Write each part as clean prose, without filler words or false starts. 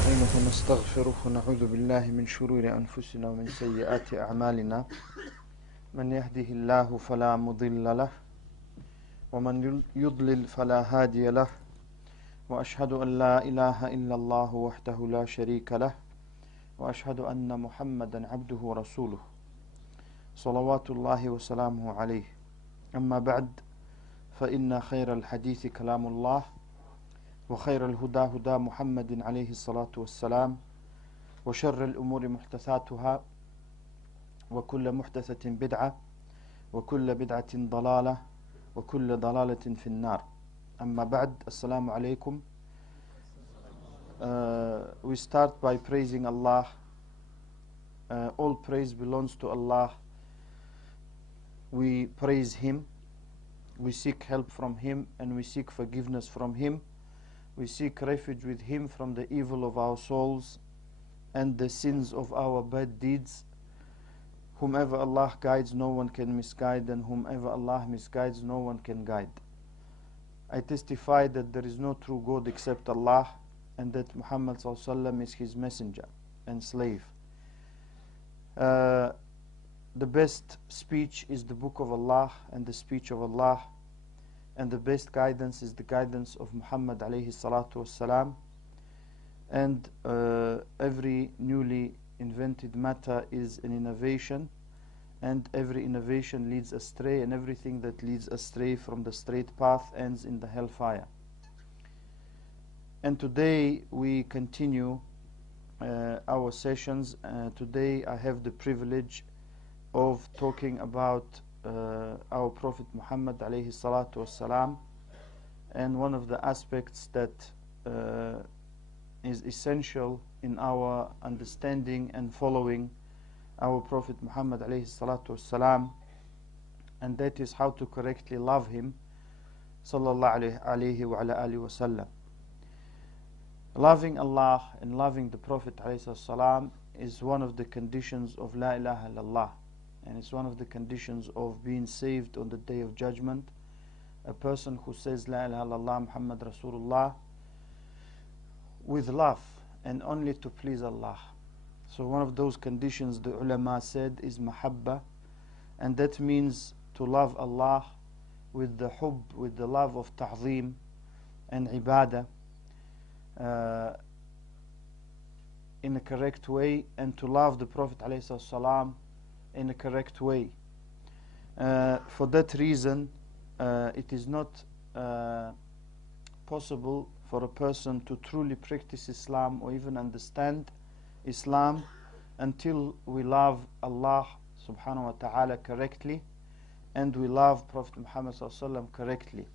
ونستعينه ونستغفره ونعوذ بالله من شرور أنفسنا ومن سيئات أعمالنا من يهده الله فلا مضل له ومن يضلل فلا هادي له وأشهد أن لا إله إلا الله وحده لا شريك له وأشهد أن محمدا عبده ورسوله صلوات الله وسلامه عليه. أما بعد، فإن خير الحديث كلام الله وخير الهدى هدى محمد عليه الصلاة والسلام وشر الأمور محدثاتها وكل محدثة بدعة وكل بدعة ضلالة وكل ضلالة في النار. أما بعد, Assalamu alaikum. We start by praising Allah. All praise belongs to Allah. We praise Him, we seek help from Him, and we seek forgiveness from Him. We seek refuge with Him from the evil of our souls and the sins of our bad deeds. Whomever Allah guides, no one can misguide, and whomever Allah misguides, no one can guide. I testify that there is no true God except Allah, and that Muhammad ﷺ is His messenger and slave. The best speech is the book of Allah and the speech of Allah, and the best guidance is the guidance of Muhammad alayhi salatu wassalam. And every newly invented matter is an innovation, and every innovation leads astray, and everything that leads astray from the straight path ends in the hellfire. And today we continue our sessions. Today I have the privilege of talking about our Prophet Muhammad alayhi salatu wassalam, and one of the aspects that is essential in our understanding and following our Prophet Muhammad alayhi salatu wassalam, and that is how to correctly love him sallallahu alayhi wa ala alihi wasallam. Loving Allah and loving the Prophet alayhi salatu wassalam is one of the conditions of La ilaha illallah, and it's one of the conditions of being saved on the Day of Judgment. A person who says La ilaha illallah Muhammad Rasulullah with love and only to please Allah. So one of those conditions the ulama said is mahabba, and that means to love Allah with the hubb, with the love of ta'zim and ibadah in a correct way, and to love the Prophet ﷺ in a correct way. For that reason, it is not possible for a person to truly practice Islam or even understand Islam until we love Allah subhanahu wa ta'ala correctly, and we love Prophet Muhammad sallallahu alaihi wasallam correctly.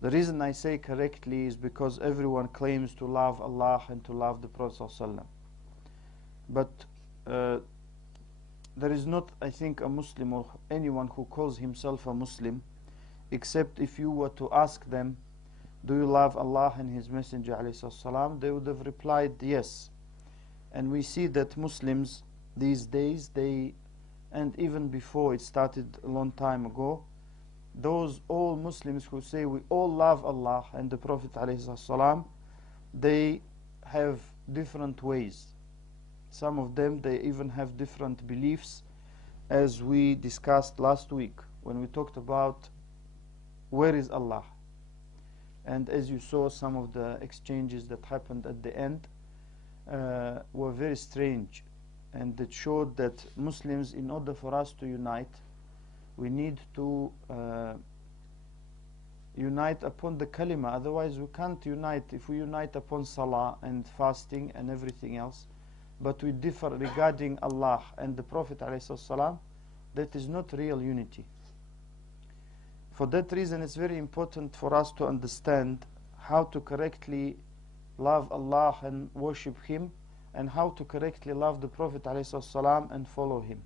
The reason I say correctly is because everyone claims to love Allah and to love the Prophet sallallahu alaihi wasallam, but there is not, I think, a Muslim or anyone who calls himself a Muslim, except if you were to ask them, do you love Allah and His Messenger ﷺ, they would have replied yes. And we see that Muslims these days, and even before it started a long time ago, those all Muslims who say we all love Allah and the Prophet ﷺ, they have different ways. Some of them, they even have different beliefs, as we discussed last week when we talked about where is Allah. And as you saw, some of the exchanges that happened at the end were very strange, and it showed that Muslims, in order for us to unite, we need to unite upon the kalima. Otherwise we can't unite. If we unite upon salah and fasting and everything else, but we differ regarding Allah and the Prophet ﷺ, that is not real unity. For that reason, it's very important for us to understand how to correctly love Allah and worship Him, and how to correctly love the Prophet ﷺ and follow him.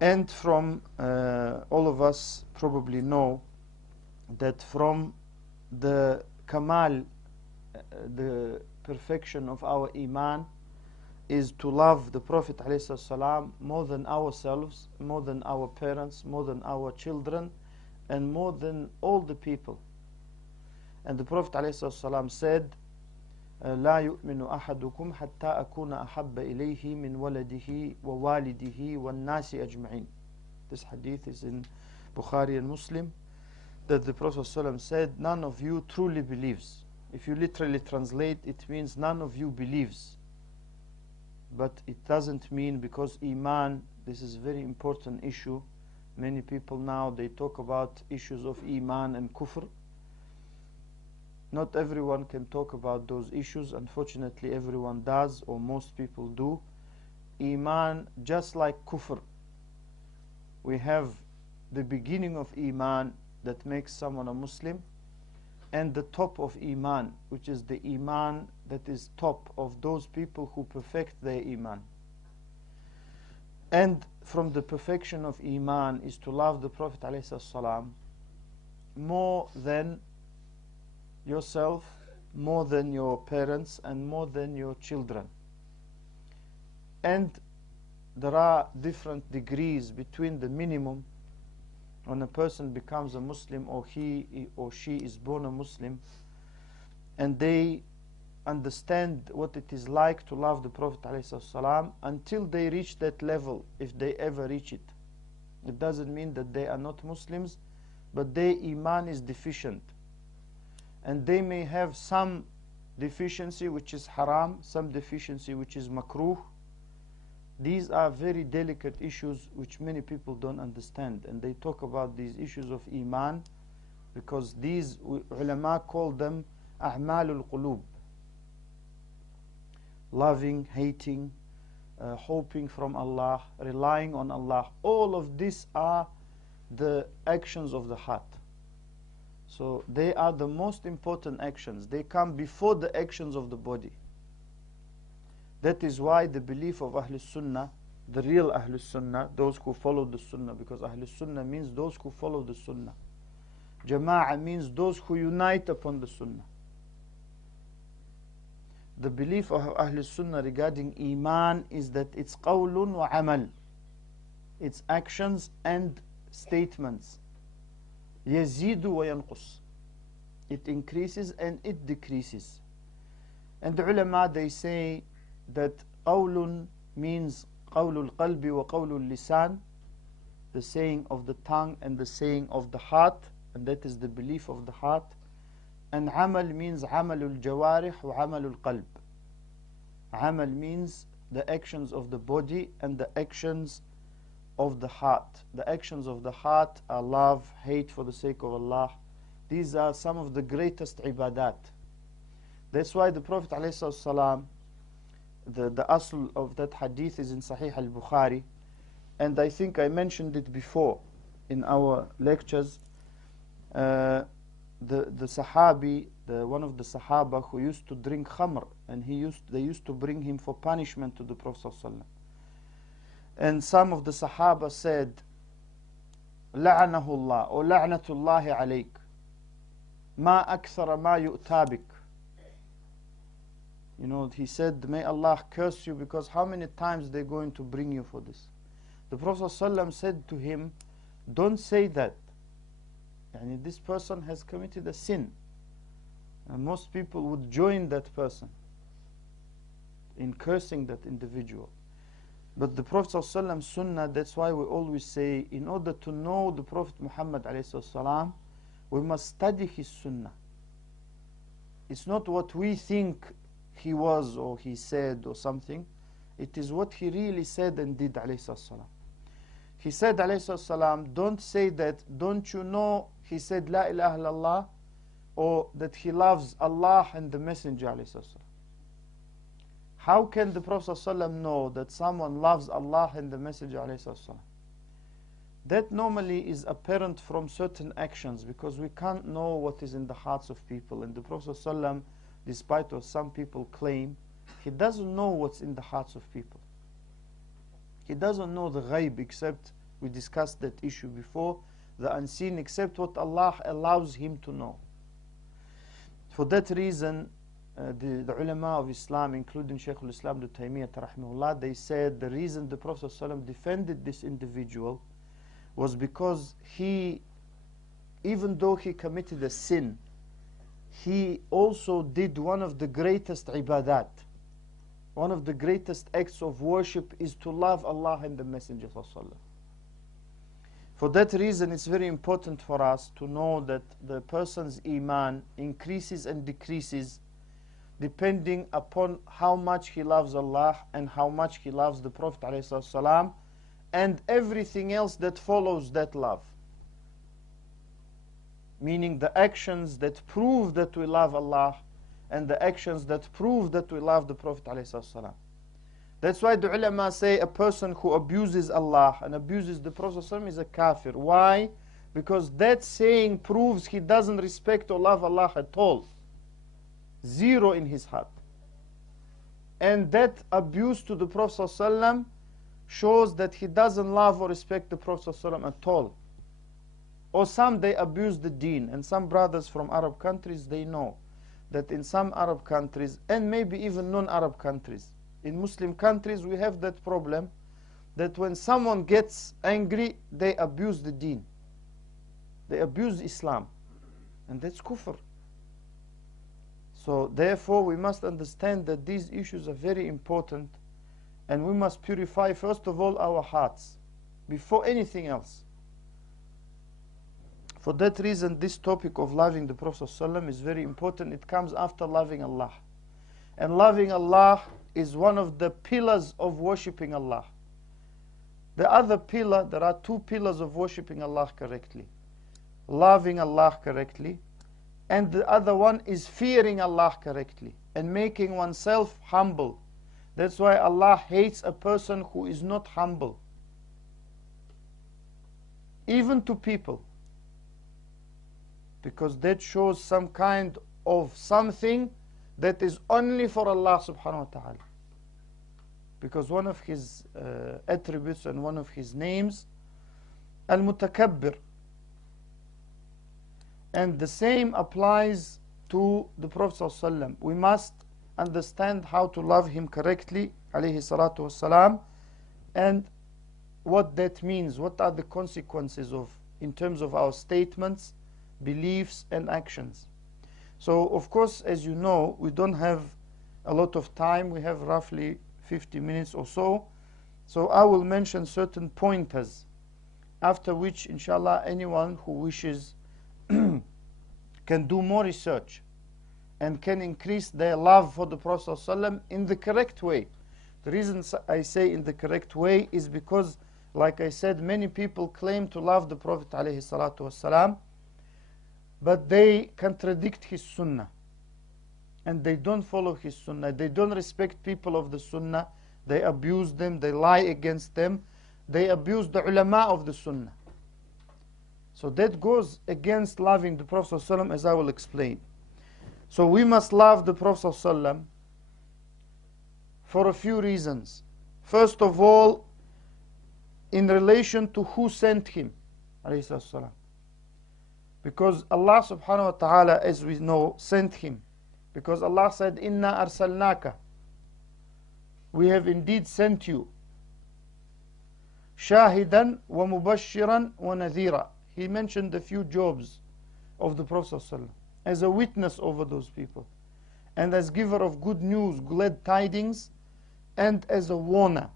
And from all of us probably know that from the kamal, the perfection of our iman, is to love the Prophet ﷺ more than ourselves, more than our parents, more than our children, and more than all the people. And the Prophet ﷺ said, لا يؤمن أحدكم حتى أكون أحب إليه من ولده ووالده والناس أجمعين. This hadith is in Bukhari and Muslim, that the Prophet ﷺ said, none of you truly believes. If you literally translate, it means none of you believes. But it doesn't mean, because Iman, this is a very important issue. Many people now, they talk about issues of Iman and Kufr. Not everyone can talk about those issues. Unfortunately, everyone does, or most people do. Iman, just like Kufr, we have the beginning of Iman that makes someone a Muslim, and the top of Iman, which is the Iman that is top of those people who perfect their Iman. And from the perfection of Iman is to love the Prophet ﷺ more than yourself, more than your parents, and more than your children. And there are different degrees between the minimum when a person becomes a Muslim, or he or she is born a Muslim, and they understand what it is like to love the Prophet ﷺ until they reach that level, if they ever reach it. It doesn't mean that they are not Muslims, but their Iman is deficient. And they may have some deficiency which is haram, some deficiency which is makruh. These are very delicate issues which many people don't understand, and they talk about these issues of Iman because these ulama call them a'malul qulub. Loving, hating, hoping from Allah, relying on Allah. All of these are the actions of the heart. So they are the most important actions. They come before the actions of the body. That is why the belief of Ahlul Sunnah, the real Ahlul Sunnah, those who follow the Sunnah, because Ahlul Sunnah means those who follow the Sunnah. Jama'ah means those who unite upon the Sunnah. The belief of Ahlul Sunnah regarding Iman is that it's qawlun wa amal. It's actions and statements. Yazidu wa yanqus. It increases and it decreases. And the ulama, they say that qawlun means qawlul qalbi wa qawlul lisan, the saying of the tongue and the saying of the heart, and that is the belief of the heart. And amal means amalul jawarih wa amalul qalb. Amal means the actions of the body and the actions of the heart. The actions of the heart are love, hate for the sake of Allah. These are some of the greatest ibadat. That's why the Prophet ﷺ, the asl of that hadith is in Sahih al-Bukhari, and I think I mentioned it before in our lectures. The Sahabi, one of the Sahaba who used to drink khamr, and they used to bring him for punishment to the Prophet ﷺ. And some of the Sahaba said, لعنه الله or لعنة الله عليك ما أكثر ما يؤتى بك. You know, he said, may Allah curse you, because how many times they're going to bring you for this? The Prophet ﷺ said to him, don't say that. Yani this person has committed a sin. And most people would join that person in cursing that individual. But the Prophet ﷺ sunnah, that's why we always say, in order to know the Prophet Muhammad ﷺ, we must study his sunnah. It's not what we think he was or he said or something. It is what he really said and did ﷺ. He said ﷺ, don't say that, don't you know he said La ilaha illallah, or that he loves Allah and the Messenger ﷺ. How can the Prophet ﷺ know that someone loves Allah and the Messenger ﷺ? That normally is apparent from certain actions, because we can't know what is in the hearts of people. And the Prophet ﷺ, despite what some people claim, he doesn't know what's in the hearts of people. He doesn't know the ghaib, except, we discussed that issue before, the unseen, except what Allah allows him to know. For that reason, the ulama of Islam, including Shaykh al-Islam Ibn Taymiyyah rahimahullah, they said the reason the Prophet ﷺ defended this individual was because he, even though he committed a sin, he also did one of the greatest ibadat. One of the greatest acts of worship is to love Allah and the Messenger ﷺ. For that reason, it's very important for us to know that the person's iman increases and decreases depending upon how much he loves Allah and how much he loves the Prophet ﷺ and everything else that follows that love. Meaning the actions that prove that we love Allah and the actions that prove that we love the Prophet ﷺ. That's why the ulama say a person who abuses Allah and abuses the Prophet ﷺ is a kafir. Why? Because that saying proves he doesn't respect or love Allah at all. Zero in his heart. And that abuse to the Prophet ﷺ shows that he doesn't love or respect the Prophet ﷺ at all. Or some, they abuse the deen. And some brothers from Arab countries, they know that in some Arab countries, and maybe even non-Arab countries, in Muslim countries we have that problem, that when someone gets angry, they abuse the deen. They abuse Islam. And that's kufr. So therefore we must understand that these issues are very important, and we must purify first of all our hearts before anything else. For that reason, this topic of loving the Prophet ﷺ is very important. It comes after loving Allah. And loving Allah is one of the pillars of worshipping Allah. The other pillar, there are two pillars of worshipping Allah correctly. Loving Allah correctly, and the other one is fearing Allah correctly and making oneself humble. That's why Allah hates a person who is not humble. Even to people. Because that shows some kind of something that is only for Allah subhanahu wa ta'ala. Because one of his attributes and one of his names, Al-Mutakabbir. And the same applies to the Prophet ﷺ. We must understand how to love him correctly, alayhi salatu wassalam, and what that means, what are the consequences of, in terms of our statements, beliefs and actions. So of course, as you know, we don't have a lot of time. We have roughly 50 minutes or so. So I will mention certain pointers, after which inshallah anyone who wishes can do more research and can increase their love for the Prophet ﷺ in the correct way. The reason I say in the correct way is because, like I said, many people claim to love the Prophet ﷺ, but they contradict his sunnah. And they don't follow his sunnah. They don't respect people of the sunnah. They abuse them. They lie against them. They abuse the ulama of the sunnah. So that goes against loving the Prophet ﷺ, as I will explain. So we must love the Prophet ﷺ for a few reasons. First of all, in relation to who sent him, alayhi salatu. Because Allah subhanahu wa ta'ala, as we know, sent him. Because Allah said, Inna arsalnaka. We have indeed sent you. Shahidan wa mubashiran wa nadhira. He mentioned a few jobs of the Prophet ﷺ as a witness over those people, and as giver of good news, glad tidings, and as a warner.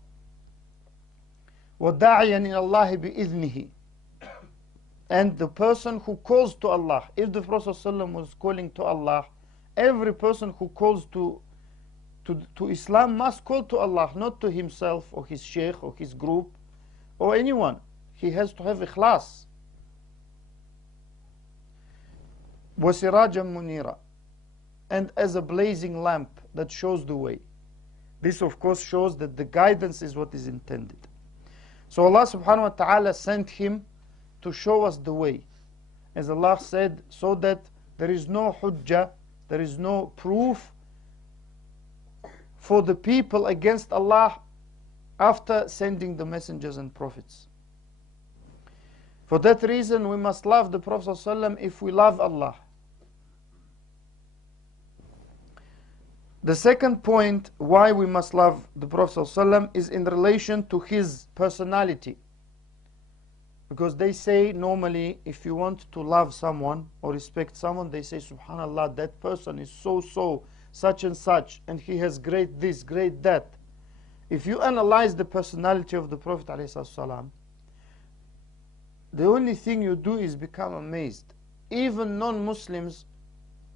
وَدَاعِيًا إِلَى اللَّهِ بِإِذْنِهِ. And the person who calls to Allah. If the Prophet ﷺ was calling to Allah, every person who calls to Islam must call to Allah, not to himself or his sheikh or his group or anyone. He has to have ikhlas. وَسِرَاجًا مُنِيرًا. And as a blazing lamp that shows the way. This of course shows that the guidance is what is intended. So Allah subhanahu wa ta'ala sent him to show us the way. As Allah said, so that there is no hujjah, there is no proof for the people against Allah after sending the messengers and prophets. For that reason, we must love the Prophet ﷺ if we love Allah. The second point why we must love the Prophet ﷺ is in relation to his personality. Because they say normally if you want to love someone or respect someone, they say, subhanallah, that person is so such and such, and he has great this, great that. If you analyze the personality of the Prophet ﷺ, the only thing you do is become amazed. Even non-Muslims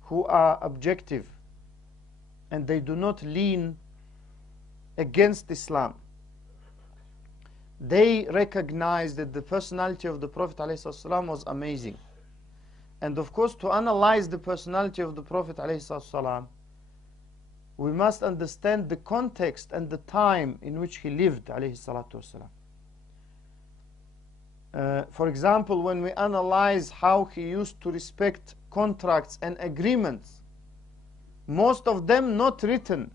who are objective and they do not lean against Islam, they recognize that the personality of the Prophet ﷺ was amazing. And of course, to analyze the personality of the Prophet ﷺ, we must understand the context and the time in which he lived ﷺ. For example, when we analyze how he used to respect contracts and agreements, most of them not written.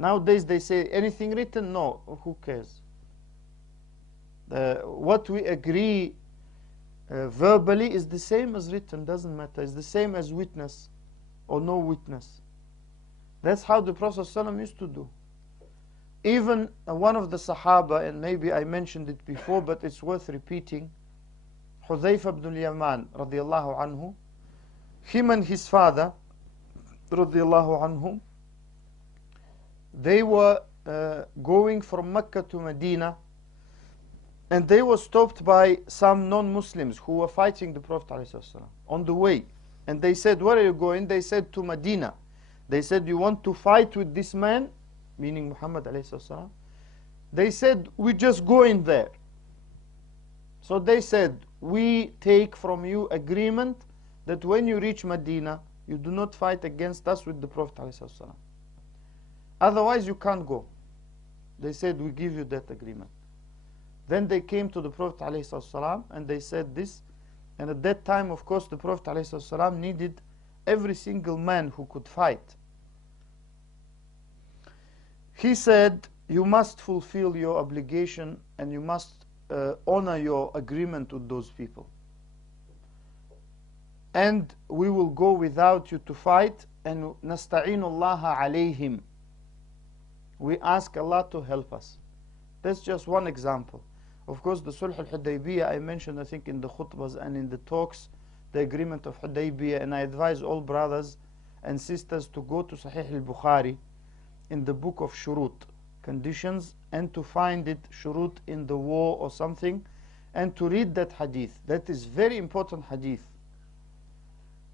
Nowadays they say anything written, no, who cares? What we agree verbally is the same as written, doesn't matter. It's the same as witness or no witness. That's how the Prophet ﷺ used to do. Even one of the Sahaba, and maybe I mentioned it before, but it's worth repeating, Hudhayfa ibn al-Yaman radiyallahu anhu, him and his father radiyallahu anhum, they were going from Mecca to Medina, and they were stopped by some non-Muslims who were fighting the Prophet ﷺ on the way. And they said, where are you going? They said, to Medina. They said, you want to fight with this man? Meaning Muhammad ﷺ. They said, we just go in there. So they said, we take from you agreement that when you reach Medina, you do not fight against us with the Prophet ﷺ. Otherwise you can't go. They said, we give you that agreement. Then they came to the Prophet ﷺ and they said this. And at that time, of course, the Prophet ﷺ needed every single man who could fight. He said, you must fulfill your obligation and you must honor your agreement with those people. And we will go without you to fight, and nasta'inu Allah alayhim. We ask Allah to help us. That's just one example. Of course, the Sulh al-Hudaybiyah, I mentioned, I think, in the khutbahs and in the talks, the agreement of Hudaybiyah, and I advise all brothers and sisters to go to Sahih al-Bukhari in the book of Shurut, conditions, and to find it, Shurut in the war or something, and to read that hadith. That is very important hadith.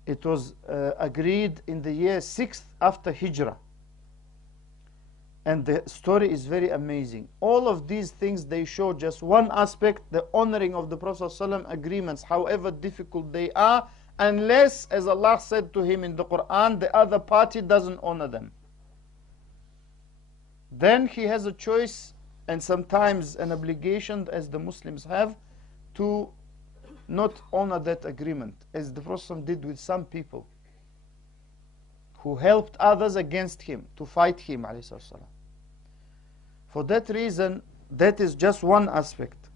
It was agreed in the year 6th after Hijrah. And the story is very amazing. All of these things, they show just one aspect, the honoring of the Prophet ﷺ agreements, however difficult they are, unless, as Allah said to him in the Quran, the other party doesn't honor them. Then he has a choice and sometimes an obligation, as the Muslims have, to not honor that agreement, as the Prophet did with some people who helped others against him to fight him, alayhi salam. For that reason, that is just one aspect.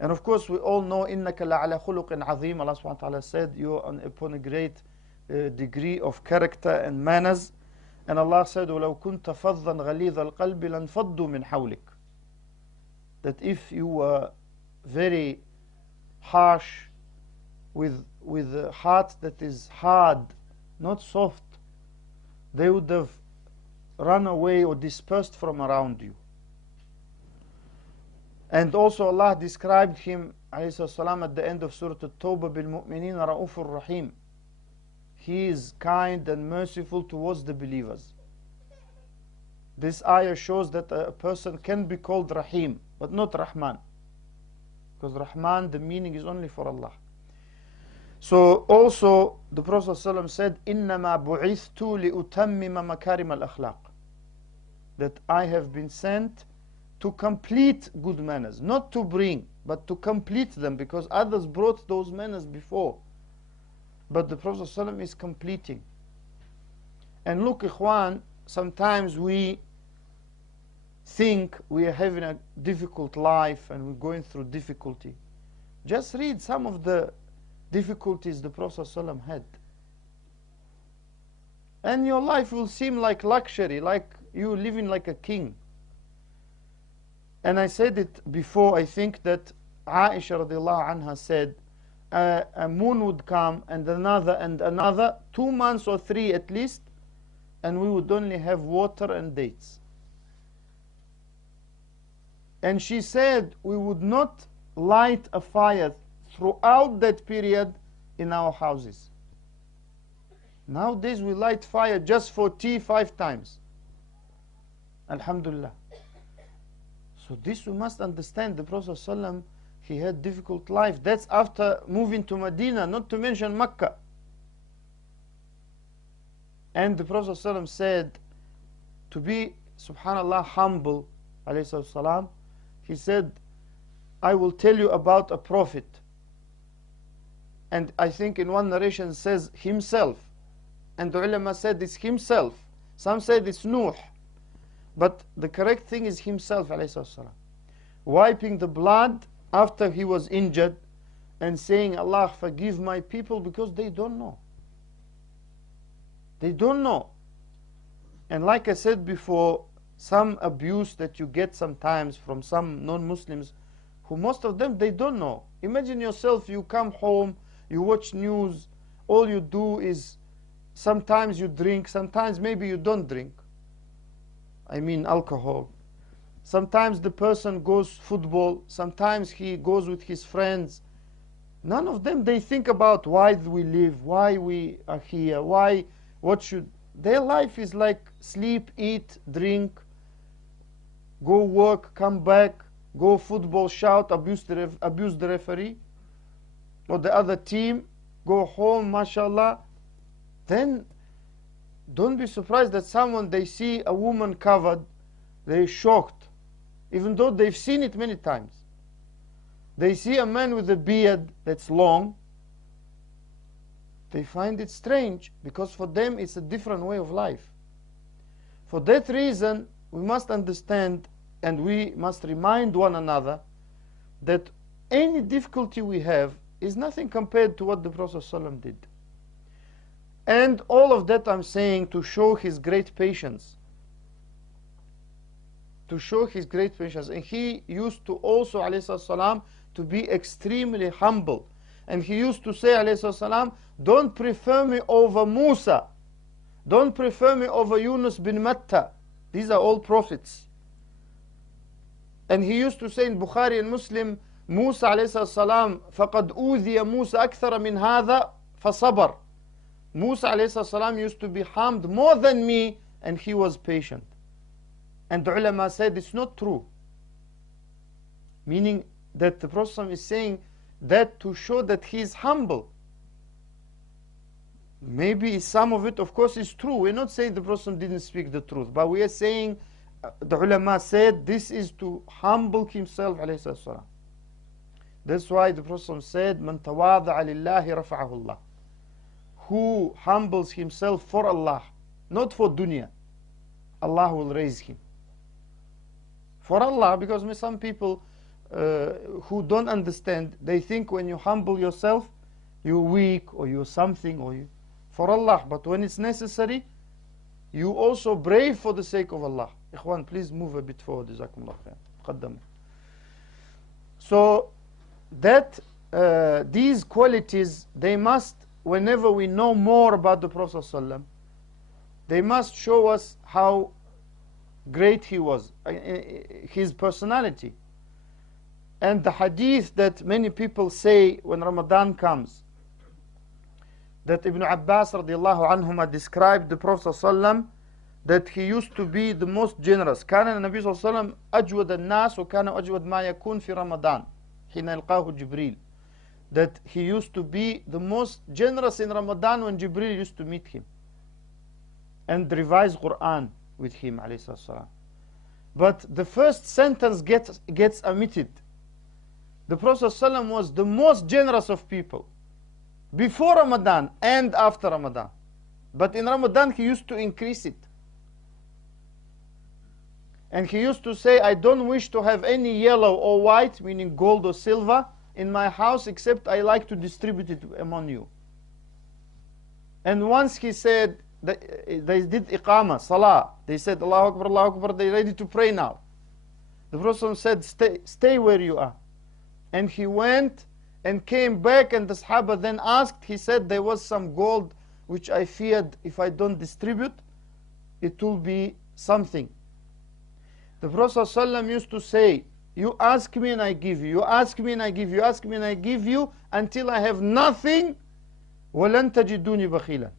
And of course, we all know, إِنَّكَ لَعَلَى خُلُقٍ عَظِيمٍ. Allah subhanahu wa ta'ala said, you are upon a great degree of character and manners. And Allah said, وَلَوْ كُنْتَ فَضًّا غَلِيظَ الْقَلْبِ لَانْفَضُّوا مِنْ حَوْلِكَ. That if you were very harsh, with a heart that is hard, not soft, they would have run away or dispersed from around you. And also Allah described him alayhi at the end of Surah At-Tawbah, بِالْمُؤْمِنِينَ رَؤُوفٌ رَحِيمٌ. He is kind and merciful towards the believers. This ayah shows that a person can be called Rahim, but not Rahman. Because Rahman, the meaning is only for Allah. So also the Prophet ﷺ said, إِنَّمَا بُعِثْتُ لِأُتَمِّمَ مَكَارِمَ الْأَخْلَاقِ. That I have been sent to complete good manners, not to bring, but to complete them, because others brought those manners before. But the Prophet ﷺ is completing. And look, Ikhwan, sometimes we think we are having a difficult life and we're going through difficulty. Just read some of the difficulties the Prophet ﷺ had. And your life will seem like luxury, like you living like a king. And I said it before, I think that Aisha radiallahu anha said, a moon would come and another, 2 months or 3 at least, and we would only have water and dates. And she said we would not light a fire throughout that period in our houses. Nowadays we light fire just for tea 5 times. Alhamdulillah. So this we must understand. The Prophet ﷺ, he had difficult life. That's after moving to Medina, not to mention Mecca. And the Prophet ﷺ said, to be, subhanallah, humble, alayhi salam, he said, I will tell you about a prophet. And I think in one narration says himself. And the ulama said it's himself. Some said it's Nuh. But the correct thing is himself, alayhi salam, wiping the blood after he was injured and saying, Allah, forgive my people, because they don't know. They don't know. And like I said before, some abuse that you get sometimes from some non-Muslims, who most of them, they don't know. Imagine yourself, you come home, you watch news, all you do is, sometimes you drink, sometimes maybe you don't drink. I mean alcohol. Sometimes the person goes football, sometimes he goes with his friends. None of them, they think about why do we live, why we are here, what should. Their life is like sleep, eat, drink, go work, come back, go football, shout, abuse the referee or the other team, go home, mashallah. Then don't be surprised that someone, they see a woman covered, they're shocked, even though they've seen it many times. They see a man with a beard that's long, they find it strange, because for them it's a different way of life. For that reason, we must understand and we must remind one another that any difficulty we have is nothing compared to what the Prophet ﷺ did. And all of that I'm saying to show his great patience. To show his great patience. And he used to also, alayhi salam, to be extremely humble. And he used to say, alayhi salam, don't prefer me over Musa. Don't prefer me over Yunus bin Matta. These are all prophets. And he used to say in Bukhari and Muslim, Musa alayhi salam, فَقَدْ أُوذِيَ مُوسَى أَكْثَرَ مِنْ هَذَا فَصَبَرْ. Musa alayhi salam used to be harmed more than me, and he was patient. And the ulama said it's not true. Meaning that the Prophet is saying that to show that he is humble. Maybe some of it, of course, is true. We're not saying the Prophet didn't speak the truth, but we are saying the ulama said this is to humble himself, alayhi salam. That's why the Prophet said, "Man tawada'a lillahi rafa'ahu Allah." Who humbles himself for Allah, not for dunya, Allah will raise him. For Allah, because some people who don't understand, they think when you humble yourself, you're weak or you're something, or you, for Allah. But when it's necessary, you also brave for the sake of Allah. Ikhwan, please move a bit forward. Jazakumullah khair. So that these qualities, they must, whenever we know more about the Prophet ﷺ, they must show us how great he was, his personality. And the hadith that many people say when Ramadan comes, that Ibn Abbas radiallahu anhuma described the Prophet ﷺ that he used to be the most generous. كان النبي صلى الله عليه وسلم أجود الناس وكان أجود ما يكون في رمضان حين يلقاه جبريل. That he used to be the most generous in Ramadan when Jibril used to meet him and revise Quran with him, alayhi salam. But the first sentence gets omitted. The Prophet ﷺ was the most generous of people before Ramadan and after Ramadan. But in Ramadan he used to increase it. And he used to say, I don't wish to have any yellow or white, meaning gold or silver, in my house, except I like to distribute it among you. And once he said, they did iqamah, salah. They said, Allahu Akbar, they're ready to pray now. The Prophet said, stay where you are. And he went and came back, and the Sahaba then asked, he said, there was some gold which I feared if I don't distribute, it will be something. The Prophet ﷺ used to say, you ask me and I give you, you ask me and I give you, you ask me and I give you, until I have nothing. وَلَن تَجِدُونِ بَخِيلًا.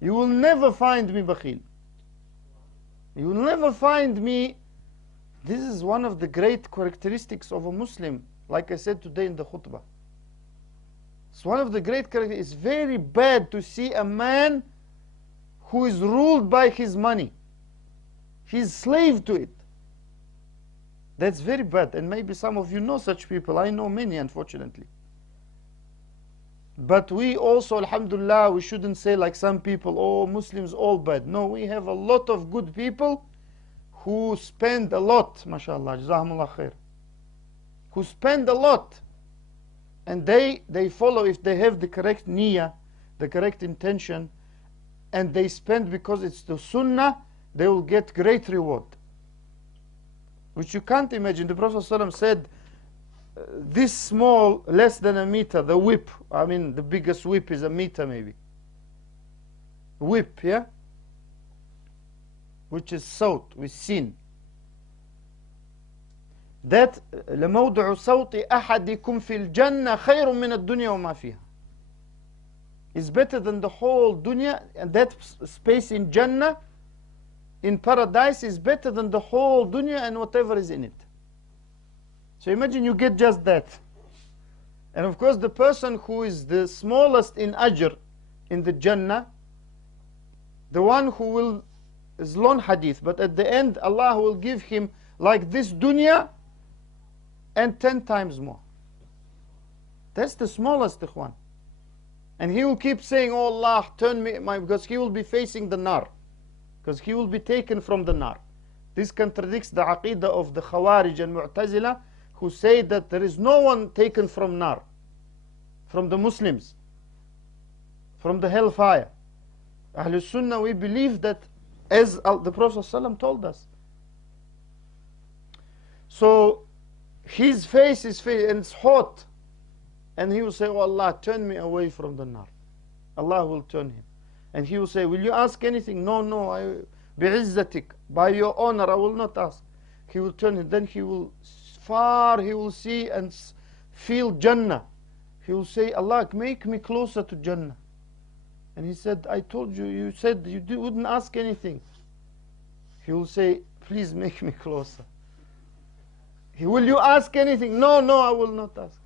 You will never find me bakhil. You will never find me. This is one of the great characteristics of a Muslim, like I said today in the khutbah. It's one of the great characteristics. It's very bad to see a man who is ruled by his money. He's slave to it. That's very bad. And maybe some of you know such people. I know many, unfortunately. But we also, alhamdulillah, we shouldn't say like some people, oh, Muslims all bad. No, we have a lot of good people who spend a lot, mashallah, jazakumullah khair, who spend a lot. And they follow, if they have the correct niyyah, the correct intention, and they spend because it's the sunnah, they will get great reward. Which you can't imagine. The Prophet ﷺ said, this small, less than a meter, the whip, I mean the biggest whip is a meter maybe. Whip, yeah? Which is sawt, with sin. That لموضع صوت أحدكم في الجنة خير من الدنيا وما فيها. Is better than the whole dunya, and that space in Jannah, in paradise, is better than the whole dunya and whatever is in it. So imagine you get just that. And of course the person who is the smallest in ajr in the Jannah, the one who will, is long hadith, but at the end Allah will give him like this dunya and 10 times more. That's the smallest ikhwan. And he will keep saying, oh Allah, turn me, because he will be facing the nar. Because he will be taken from the nar. This contradicts the aqidah of the Khawarij and Mu'tazila, who say that there is no one taken from nar, from the Muslims, from the hellfire. Ahlul Sunnah, we believe that as the Prophet ﷺ told us. So his face is and it's hot. And he will say, oh Allah, turn me away from the nar. Allah will turn him. And he will say, will you ask anything? No, no, bi'izzatik, by your honor, I will not ask. He will turn it. Then he will, far he will see and feel Jannah. He will say, Allah, make me closer to Jannah. And he said, I told you, you said you wouldn't ask anything. He will say, please make me closer. Will you ask anything? No, no, I will not ask.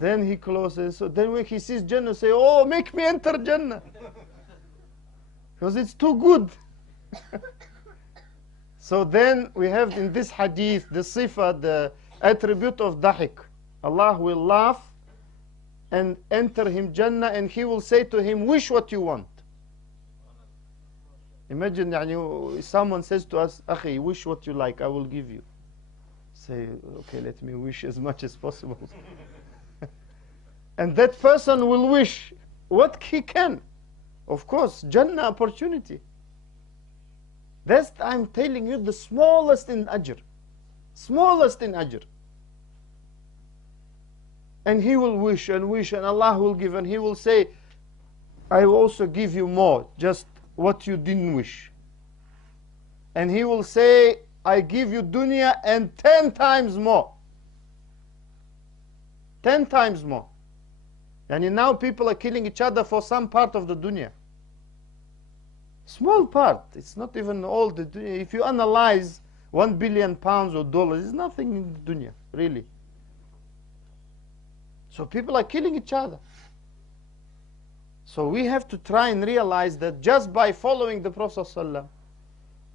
Then he closes. So then when he sees Jannah, say, oh, make me enter Jannah. Because it's too good. So then we have in this hadith the sifa, the attribute of dahik. Allah will laugh and enter him Jannah, and he will say to him, wish what you want. Imagine someone says to us, Akhi, wish what you like, I will give you. Say, okay, let me wish as much as possible. And that person will wish what he can. Of course, Jannah opportunity. That's, I'm telling you, the smallest in ajr. Smallest in ajr. And he will wish, and Allah will give, and he will say, I will also give you more, just what you didn't wish. And he will say, I give you dunya and 10 times more. 10 times more. And now people are killing each other for some part of the dunya. Small part. It's not even all the dunya. If you analyze 1 billion pounds or dollars, it's nothing in the dunya, really. So people are killing each other. So we have to try and realize that just by following the Prophet ﷺ,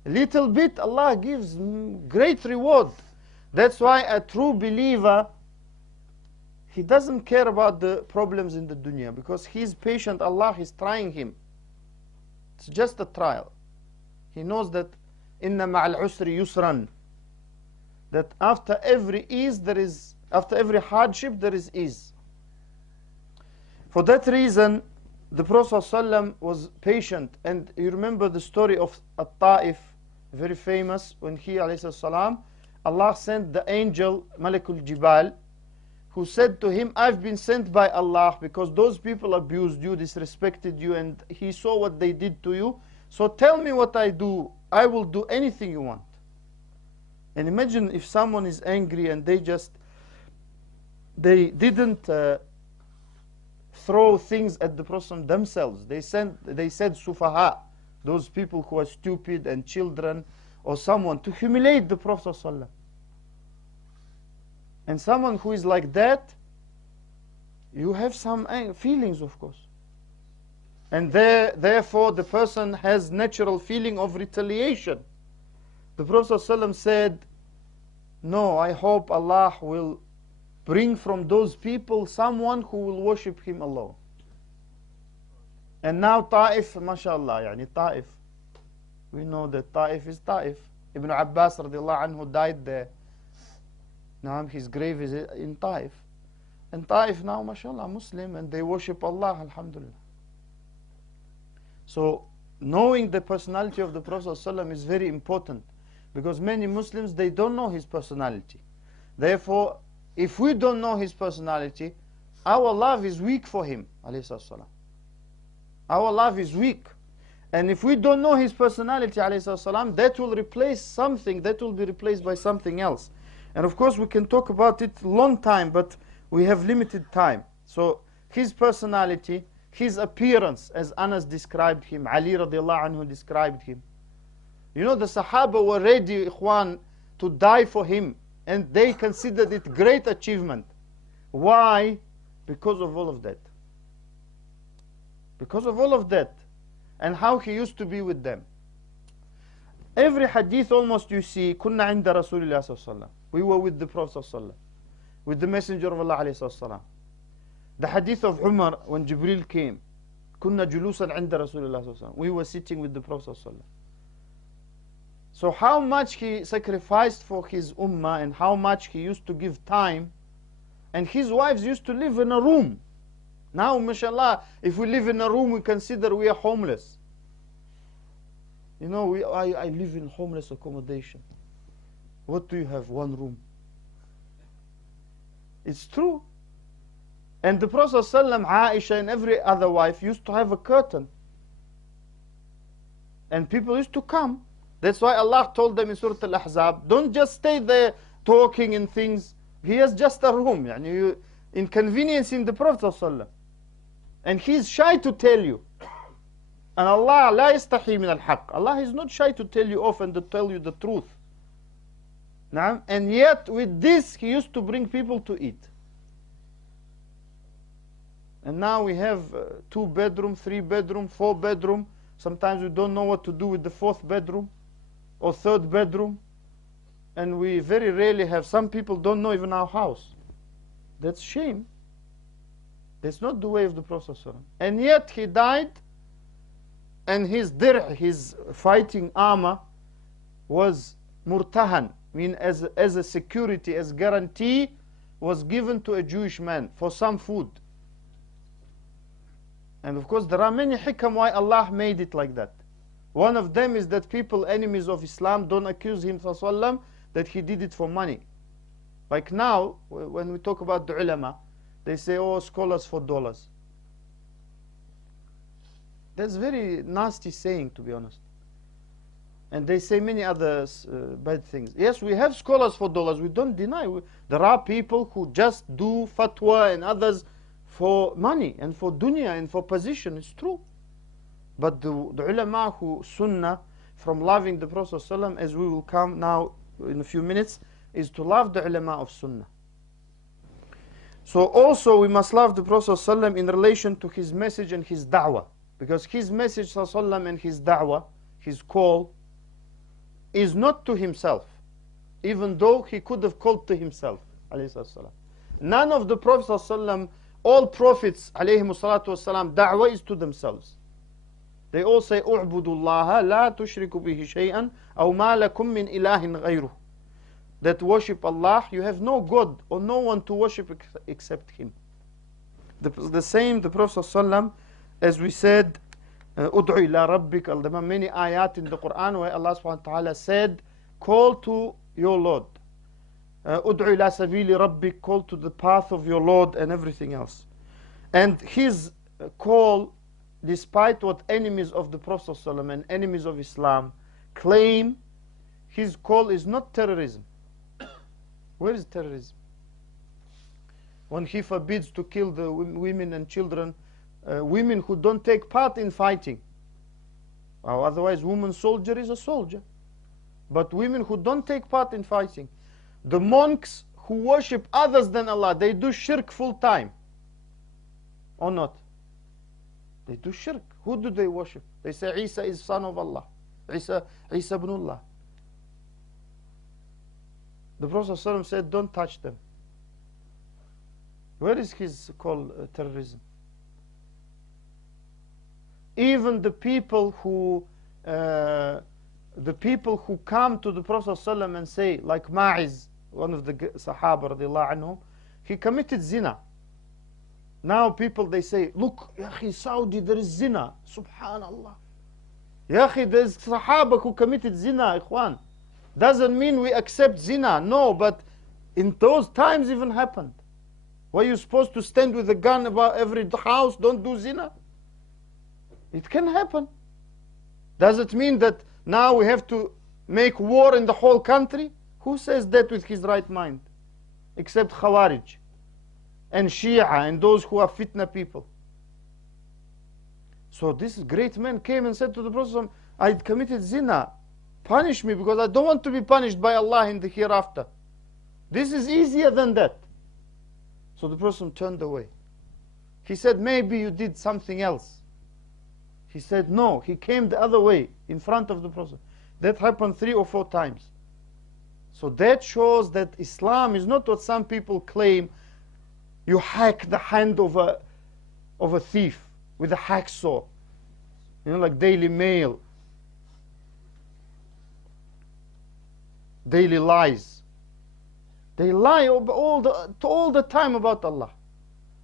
a little bit, Allah gives great reward. That's why a true believer, he doesn't care about the problems in the dunya, because he's patient. Allah is trying him. It's just a trial. He knows that inna ma'al usri yusran, that after every ease there is, after every hardship there is ease. For that reason, the Prophet ﷺ was patient. And you remember the story of At-Ta'if, very famous, when he, alayhi salam, Allah sent the angel Malakul Jibal who said to him, I've been sent by Allah because those people abused you, disrespected you, and he saw what they did to you. So tell me what I do. I will do anything you want. And imagine if someone is angry and they didn't throw things at the Prophet themselves. They said sufaha, those people who are stupid and children or someone, to humiliate the Prophet ﷺ. And someone who is like that, you have some feelings, of course. And therefore the person has natural feeling of retaliation. The Prophet ﷺ said, no, I hope Allah will bring from those people someone who will worship him alone. And now Ta'if, mashallah, yani Ta'if. We know that Ta'if is Ta'if. Ibn Abbas radiallahu anhu died there. Now his grave is in Ta'if. And Ta'if now, mashallah, Muslim, and they worship Allah, alhamdulillah. So knowing the personality of the Prophet ﷺ is very important, because many Muslims, they don't know his personality. Therefore, if we don't know his personality, our love is weak for him, alayhi salam. Our love is weak. And if we don't know his personality, alayhi salam, that will replace something, that will be replaced by something else. And of course we can talk about it a long time, but we have limited time. So his personality, his appearance, as Anas described him, Ali radiallahu anhu described him. You know, the Sahaba were ready, ikhwan, to die for him, and they considered it great achievement. Why? Because of all of that. Because of all of that. And how he used to be with them. Every hadith almost you see, kunna inda Rasulullah sallallahu alaihi wasallam. We were with the Prophet sallallahu alaihi wasallam, with the Messenger of Allah alayhi wasallam. The hadith of Umar when Jibril came, kunna julusan inda Rasulullah sallallahu alaihi wasallam. We were sitting with the Prophet sallallahu alaihi wasallam. So how much he sacrificed for his ummah, and how much he used to give time. And his wives used to live in a room. Now, mashallah, if we live in a room, we consider we are homeless. You know, I live in homeless accommodation. What do you have? One room. It's true. And the Prophet ﷺ, Aisha and every other wife used to have a curtain. And people used to come. That's why Allah told them in Surah Al-Ahzab, don't just stay there talking and things. He has just a room. Yani you inconveniencing the Prophet ﷺ. And he's shy to tell you. And Allah la yastahi min al-haq. Allah is not shy to tell you off and to tell you the truth. And yet with this he used to bring people to eat. And now we have 2 bedroom, 3 bedroom, 4 bedroom. Sometimes we don't know what to do with the 4th bedroom or 3rd bedroom. And we very rarely have, some people don't know even our house. That's shame. That's not the way of the Prophet ﷺ. And yet he died, and his dir', his fighting armor, was murtahan, mean as a security, as guarantee, was given to a Jewish man for some food. And of course there are many hikam why Allah made it like that. One of them is that people, enemies of Islam, don't accuse him sallallahu that he did it for money. Like now, when we talk about the ulama, they say, oh, scholars for dollars. That's very nasty saying, to be honest. And they say many other bad things. Yes, we have scholars for dollars. We don't deny. There are people who just do fatwa and others for money and for dunya and for position. It's true. But the ulama who sunnah, from loving the Prophet ﷺ, as we will come now in a few minutes, is to love the ulama of sunnah. So also we must love the Prophet ﷺ in relation to his message and his da'wah. Because his message ﷺ and his da'wah, his call, is not to himself, even though he could have called to himself. None of the Prophet ﷺ, all prophets ﷺ, da'wah is to themselves. They all say, اُعْبُدُوا اللَّهَ لَا تُشْرِكُوا بِهِ شَيْئًا أَوْ مَا لَكُم مِّنْ إِلَهٍ غَيْرُهُ. That worship Allah, you have no God or no one to worship except Him. The same, the Prophet ﷺ, as we said, أُدْعُ إِلَىٰ رَبِّكَ. There are many ayat in the Quran where Allah subhanahu wa ta'ala said, call to your Lord. Ud'u ila sabili rabbik, call to the path of your Lord, and everything else. And his call, despite what enemies of the Prophet ﷺ and enemies of Islam claim, his call is not terrorism. Where is terrorism? When he forbids to kill the women and children, women who don't take part in fighting. Otherwise, woman soldier is a soldier. But women who don't take part in fighting. The monks who worship others than Allah, they do shirk full time. Or not? They do shirk. Who do they worship? They say Isa is son of Allah. Isa ibn Allah. The Prophet ﷺ said, don't touch them. Where is his call terrorism? Even the people who come to the Prophet ﷺ and say, like Ma'iz, one of the Sahaba radiallahu anhum, he committed zina. Now people, they say, look, Ya akhi, Saudi, there is zina. Subhanallah. Ya akhi, there is Sahaba who committed zina, ikhwan. Doesn't mean we accept zina. No, but in those times even happened. Were you supposed to stand with a gun about every house, don't do zina? It can happen. Does it mean that now we have to make war in the whole country? Who says that with his right mind? Except Khawarij and Shia and those who are fitna people. So this great man came and said to the Prophet, I committed zina. Punish me, because I don't want to be punished by Allah in the hereafter. This is easier than that. So the Prophet turned away. He said, maybe you did something else. He said, no. He came the other way in front of the Prophet. That happened 3 or 4 times. So that shows that Islam is not what some people claim. You hack the hand of a thief with a hacksaw. You know, like Daily Mail. Daily lies. They lie all the time about Allah.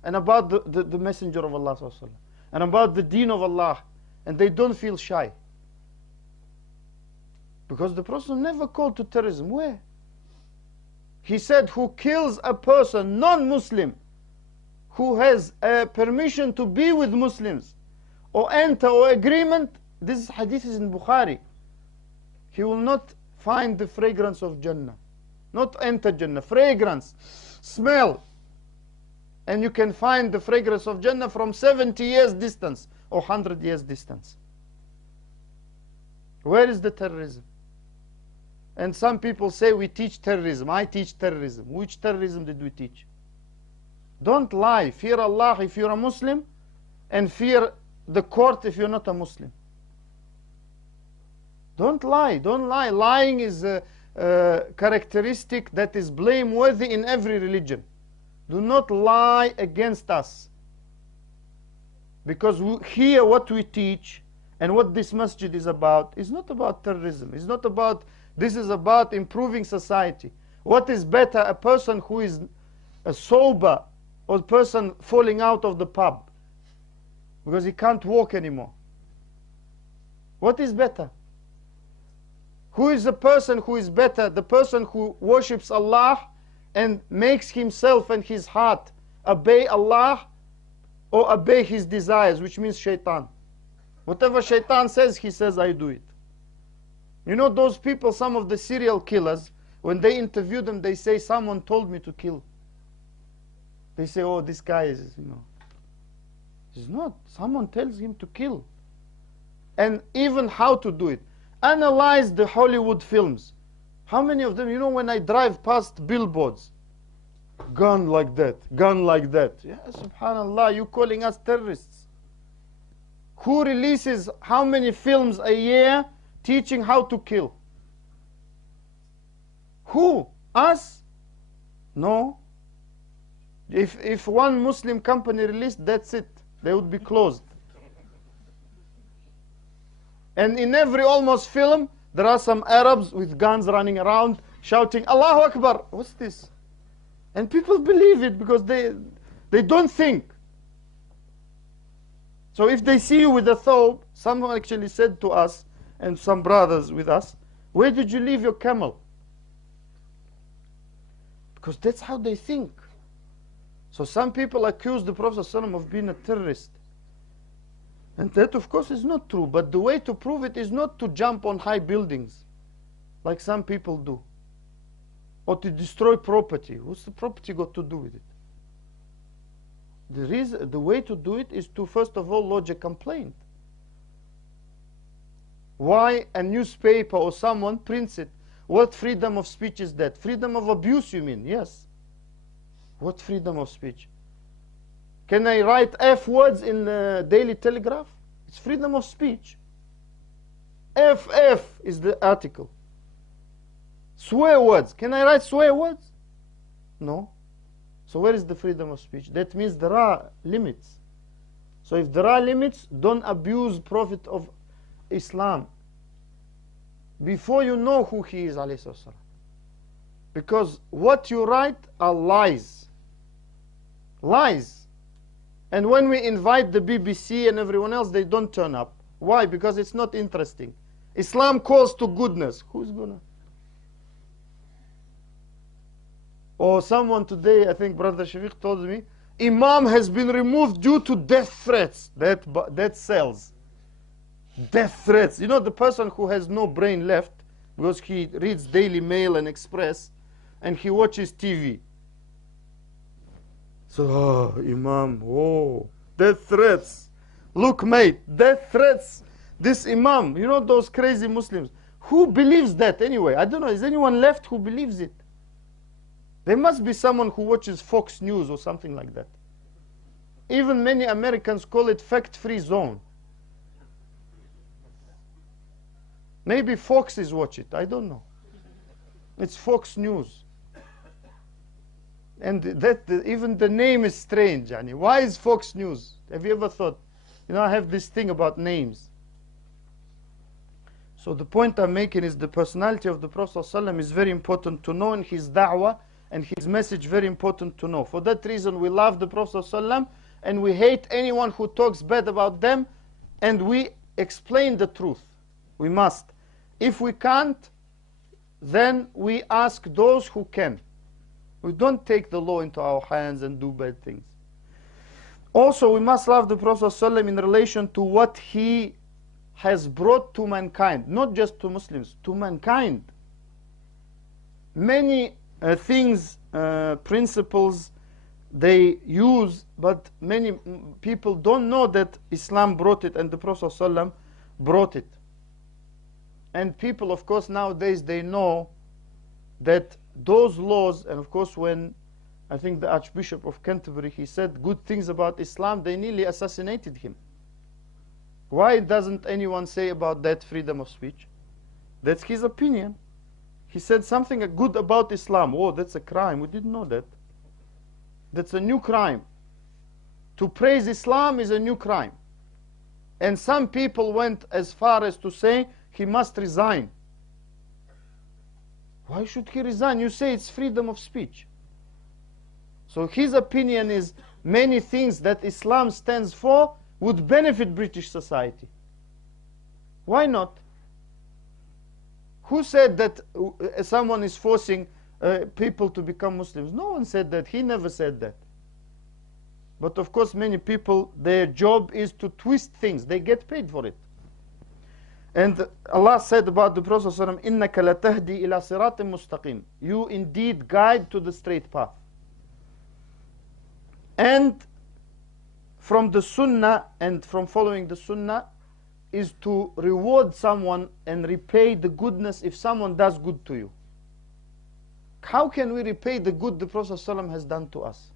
And about the Messenger of Allah ﷺ, and about the deen of Allah. And they don't feel shy. Because the Prophet never called to terrorism. Where? He said, who kills a person, non-Muslim, who has permission to be with Muslims, or enter or agreement, this hadith is in Bukhari, he will not find the fragrance of Jannah. Not enter Jannah, fragrance, smell. And you can find the fragrance of Jannah from 70 years distance or 100 years distance. Where is the terrorism? And some people say we teach terrorism. I teach terrorism. Which terrorism did we teach? Don't lie. Fear Allah if you're a Muslim, and fear the court if you're not a Muslim. Don't lie. Don't lie. Lying is a characteristic that is blameworthy in every religion. Do not lie against us. Because here what we teach and what this masjid is about is not about terrorism. It's not about, this is about improving society. What is better, a person who is sober or a person falling out of the pub because he can't walk anymore? What is better? Who is the person who is better? The person who worships Allah and makes himself and his heart obey Allah, or obey his desires, which means shaitan. Whatever shaitan says, he says, I do it. You know those people, some of the serial killers, when they interview them, they say, someone told me to kill. They say, oh, this guy is, you know. It's not. Someone tells him to kill. And even how to do it. Analyze the Hollywood films. How many of them, you know, when I drive past billboards, gun like that, gun like that. Yeah, subhanallah, you calling us terrorists. Who releases how many films a year teaching how to kill? Who? Us? No. If one Muslim company released, that's it. They would be closed. And in every almost film, there are some Arabs with guns running around shouting, Allahu Akbar. What's this? And people believe it because they don't think. So if they see you with a thobe, someone actually said to us, and some brothers with us, where did you leave your camel? Because that's how they think. So some people accuse the Prophet ﷺ of being a terrorist. And that of course is not true. But the way to prove it is not to jump on high buildings, like some people do. Or to destroy property. What's the property got to do with it? The way to do it is to first of all lodge a complaint. Why a newspaper or someone prints it? What freedom of speech is that? Freedom of abuse, you mean? Yes. What freedom of speech? Can I write F words in the Daily Telegraph? It's freedom of speech. FF is the article. Swear words. Can I write swear words? No. So where is the freedom of speech? That means there are limits. So if there are limits, don't abuse Prophet of Islam before you know who he is, alayhi salam. Because what you write are lies. Lies. And when we invite the BBC and everyone else, they don't turn up. Why? Because it's not interesting. Islam calls to goodness. Who's gonna? Or someone today, I think Brother Shafiq told me, Imam has been removed due to death threats. That sells. Death threats. You know, the person who has no brain left because he reads Daily Mail and Express and he watches TV. So, oh, Imam, oh, death threats. Look, mate, death threats. This Imam, you know those crazy Muslims. Who believes that anyway? I don't know. Is anyone left who believes it? There must be someone who watches Fox News or something like that. Even many Americans call it fact-free zone. Maybe Foxes watch it. I don't know. It's Fox News. And even the name is strange. Yani. Why is Fox News? Have you ever thought? You know, I have this thing about names. So the point I'm making is the personality of the Prophet ﷺ is very important to know, and his da'wah and his message very important to know. For that reason, we love the Prophet ﷺ and we hate anyone who talks bad about them, and we explain the truth. We must. If we can't, then we ask those who can. We don't take the law into our hands and do bad things. Also, we must love the Prophet ﷺ in relation to what he has brought to mankind, not just to Muslims, to mankind. Many things, principles they use, but many people don't know that Islam brought it and the Prophet ﷺ brought it. And people, of course, nowadays they know that those laws, and of course when I think the Archbishop of Canterbury, he said good things about Islam, they nearly assassinated him. Why doesn't anyone say about that freedom of speech? That's his opinion. He said something good about Islam. Oh, that's a crime. We didn't know that. That's a new crime. To praise Islam is a new crime. And some people went as far as to say he must resign. Why should he resign? You say it's freedom of speech. So his opinion is many things that Islam stands for would benefit British society. Why not? Who said that someone is forcing people to become Muslims? No one said that. He never said that. But of course many people, their job is to twist things. They get paid for it. And Allah said about the Prophet ﷺ, إِنَّكَ لَتَهْدِي إِلَى صِرَاطٍ مُسْتَقِيمٍ. You indeed guide to the straight path. And from the Sunnah and from following the Sunnah is to reward someone and repay the goodness if someone does good to you. How can we repay the good the Prophet ﷺ has done to us?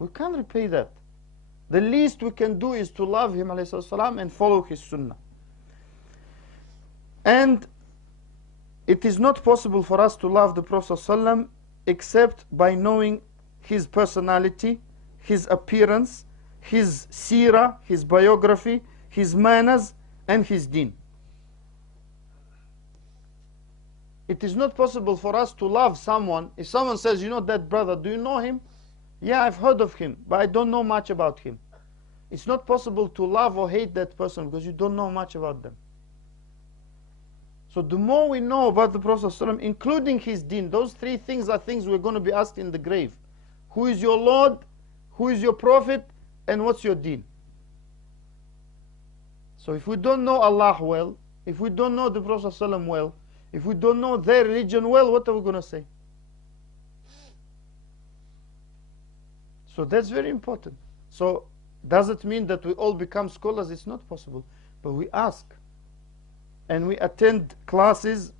We can't repay that. The least we can do is to love him ﷺ and follow his Sunnah. And it is not possible for us to love the Prophet ﷺ except by knowing his personality, his appearance, his seerah, his biography, his manners, and his deen. It is not possible for us to love someone. If someone says, you know that brother, do you know him? Yeah, I've heard of him, but I don't know much about him. It's not possible to love or hate that person because you don't know much about them. So the more we know about the Prophet ﷺ, including his deen, those three things are things we're going to be asked in the grave. Who is your Lord? Who is your Prophet? And what's your deen? So if we don't know Allah well, if we don't know the Prophet ﷺ well, if we don't know their religion well, what are we going to say? So that's very important. So does it mean that we all become scholars? It's not possible. But we ask. And we attend classes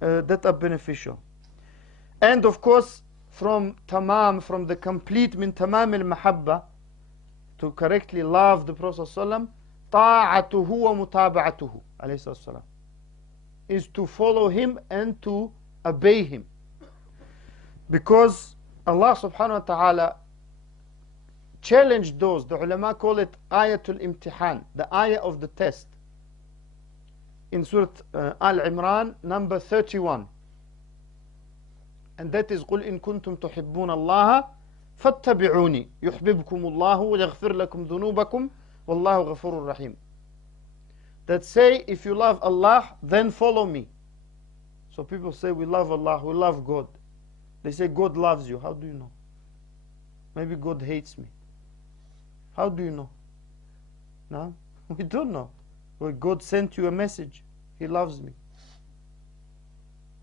that are beneficial. And of course, from tamam, from the complete min tamam al-mahabba, to correctly love the Prophet ﷺ, ta'atuhu wa mutaba'atuhu, alayhi salam, is to follow him and to obey him. Because Allah subhanahu wa ta'ala challenged those, the ulama call it ayatul imtihan, the ayah of the test. In Surah Al-Imran, number 31. And that is, قُلْ إِن كُنْتُمْ تُحِبُّونَ اللَّهَ فَاتَّبِعُونِي يُحْبِبْكُمُ اللَّهُ وَيَغْفِرْ لَكُمْ ذُنُوبَكُمْ وَاللَّهُ غَفُورٌ رَحِيمٌ. That say, if you love Allah, then follow me. So people say, we love Allah, we love God. They say, God loves you. How do you know? Maybe God hates me. How do you know? No, we don't know. Well, God sent you a message. He loves me.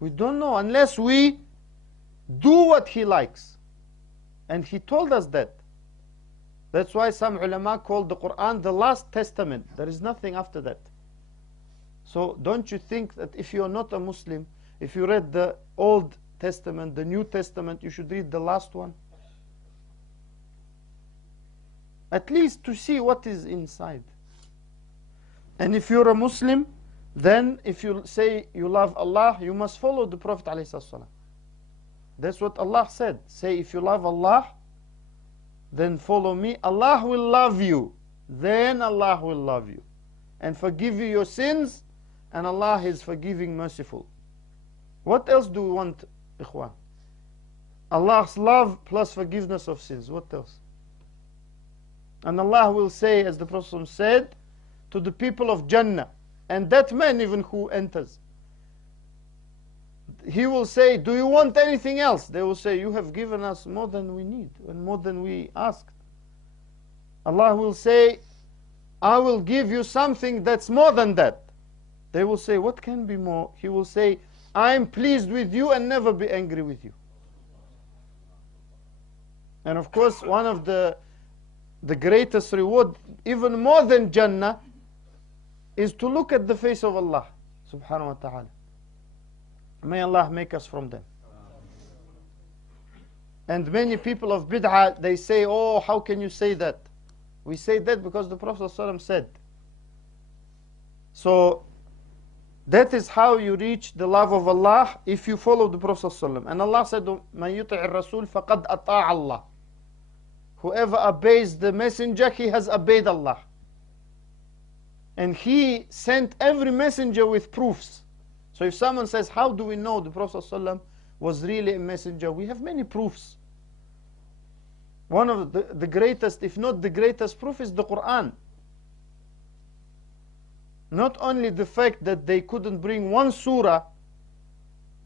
We don't know unless we do what He likes. And He told us that. That's why some ulama call the Quran the last testament. There is nothing after that. So don't you think that if you are not a Muslim, if you read the Old Testament, the New Testament, you should read the last one? At least to see what is inside. And if you're a Muslim, then if you say you love Allah, you must follow the Prophet ﷺ. That's what Allah said. Say, if you love Allah, then follow me. Allah will love you. Then Allah will love you and forgive you your sins, and Allah is forgiving, merciful. What else do we want, ikhwan? Allah's love plus forgiveness of sins. What else? And Allah will say, as the Prophet said, to the people of Jannah, and that man even who enters, he will say, do you want anything else? They will say, you have given us more than we need and more than we asked. Allah will say, I will give you something that's more than that. They will say, what can be more? He will say, I am pleased with you and never be angry with you. And of course, one of the greatest reward, even more than Jannah, is to look at the face of Allah subhanahu wa ta'ala. May Allah make us from them. And many people of bid'ah, they say, oh, how can you say that? We say that because the Prophet ﷺ said. So that is how you reach the love of Allah, if you follow the Prophet ﷺ. And Allah said, مَنْ يُطِعِ الرَّسُولِ فَقَدْ أَطَاعَ اللَّهِ. Whoever obeys the messenger, he has obeyed Allah. And He sent every messenger with proofs. So if someone says, how do we know the Prophet ﷺ was really a messenger? We have many proofs. One of the greatest, if not the greatest proof, is the Quran. Not only the fact that they couldn't bring one surah,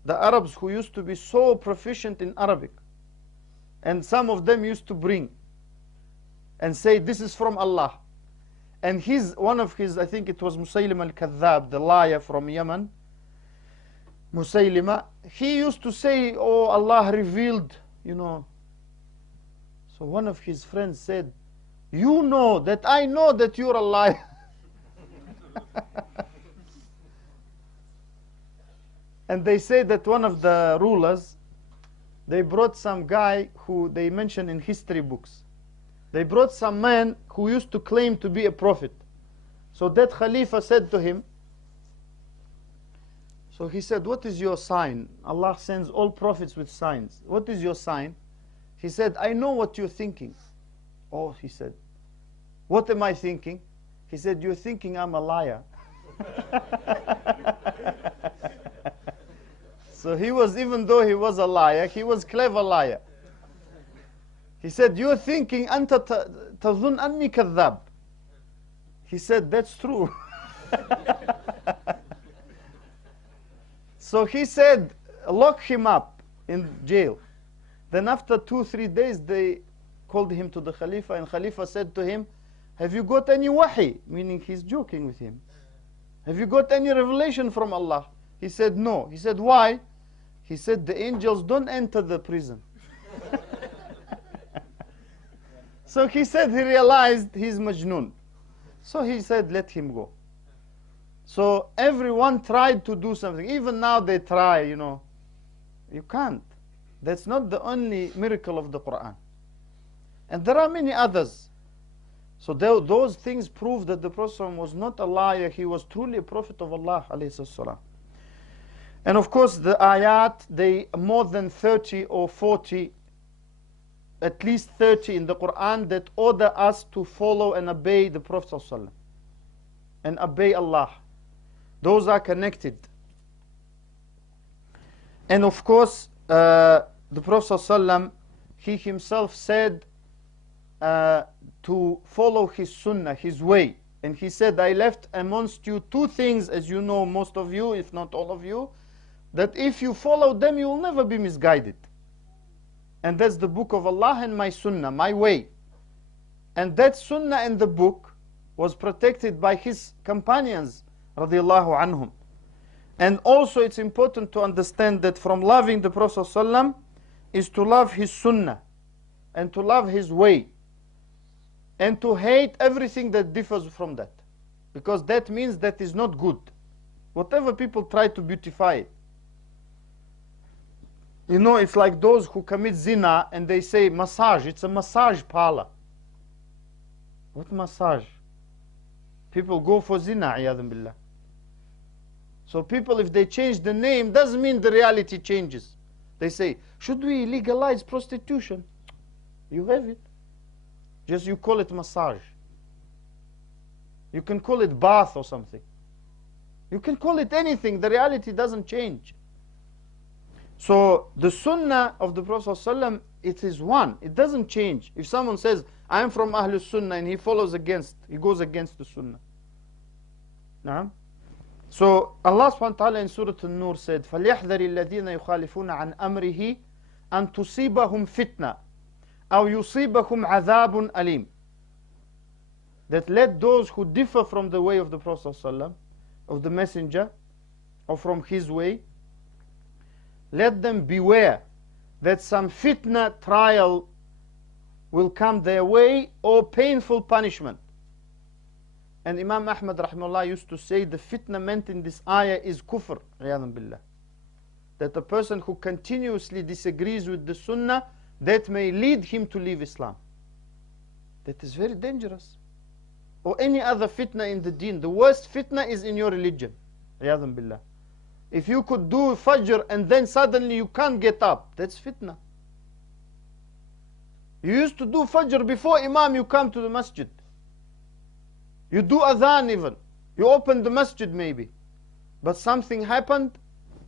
the Arabs who used to be so proficient in Arabic, and some of them used to bring and say, this is from Allah. And one of his, I think it was Musaylim al-Kadhab, the liar from Yemen, Musaylima, he used to say, oh, Allah revealed, you know. So one of his friends said, you know that I know that you're a liar. And they say that one of the rulers, they brought some guy who they mention in history books. They brought some man who used to claim to be a prophet. So that Khalifa said to him, so he said, what is your sign? Allah sends all prophets with signs. What is your sign? He said, I know what you're thinking. Oh, he said, what am I thinking? He said, you're thinking I'm a liar. So he was, even though he was a liar, he was clever liar. He said, you're thinking, أنت تظن أني كذاب. He said, that's true. So he said, lock him up in jail. Then after 2-3 days, they called him to the Khalifa, and Khalifa said to him, have you got any wahi? Meaning he's joking with him. Have you got any revelation from Allah? He said, no. He said, why? He said, the angels don't enter the prison. So he said he realized he's Majnun. So he said, let him go. So everyone tried to do something. Even now they try, you know. You can't. That's not the only miracle of the Quran. And there are many others. So those things prove that the Prophet was not a liar. He was truly a prophet of Allah, alayhi salam. And of course the ayat, they more than 30 or 40, at least 30 in the Quran that order us to follow and obey the Prophet ﷺ and obey Allah. Those are connected. And of course, the Prophet ﷺ, he himself said to follow his sunnah, his way. And he said, I left amongst you two things, as you know, most of you, if not all of you, that if you follow them, you will never be misguided. And that's the book of Allah and my sunnah, my way. And that sunnah and the book was protected by his companions, radiallahu anhum. And also it's important to understand that from loving the Prophet ﷺ is to love his sunnah and to love his way and to hate everything that differs from that, because that means that is not good. Whatever people try to beautify it. You know, it's like those who commit zina and they say massage, it's a massage parlor. What massage? People go for zina, iyadhan billah. So people, if they change the name, doesn't mean the reality changes. They say, should we legalize prostitution? You have it. Just you call it massage. You can call it bath or something. You can call it anything. The reality doesn't change. So the sunnah of the Prophet ﷺ, it is one. It doesn't change. If someone says, I am from Ahlul Sunnah, and he goes against the sunnah. Naam? So Allah subhanahu wa ta'ala in Surah An-Nur said, فَلْيَحْذَرِ الَّذِينَ يُخَالِفُونَ عَنْ أَمْرِهِ أَن تُصِيبَهُمْ فِتْنَةٌ أَوْ يُصِيبَهُمْ عَذَابٌ أَلِيمٌ. That let those who differ from the way of the Prophet ﷺ, of the Messenger, or from his way, let them beware that some fitna trial will come their way or painful punishment. And Imam Ahmad rahimahullah used to say the fitna meant in this ayah is kufr, iyadhan billah. That a person who continuously disagrees with the sunnah, that may lead him to leave Islam. That is very dangerous. Or any other fitna in the deen. The worst fitna is in your religion, iyadhan billah. If you could do Fajr and then suddenly you can't get up, that's fitna. You used to do Fajr before Imam, you come to the masjid. You do Adhan even. You open the masjid maybe. But something happened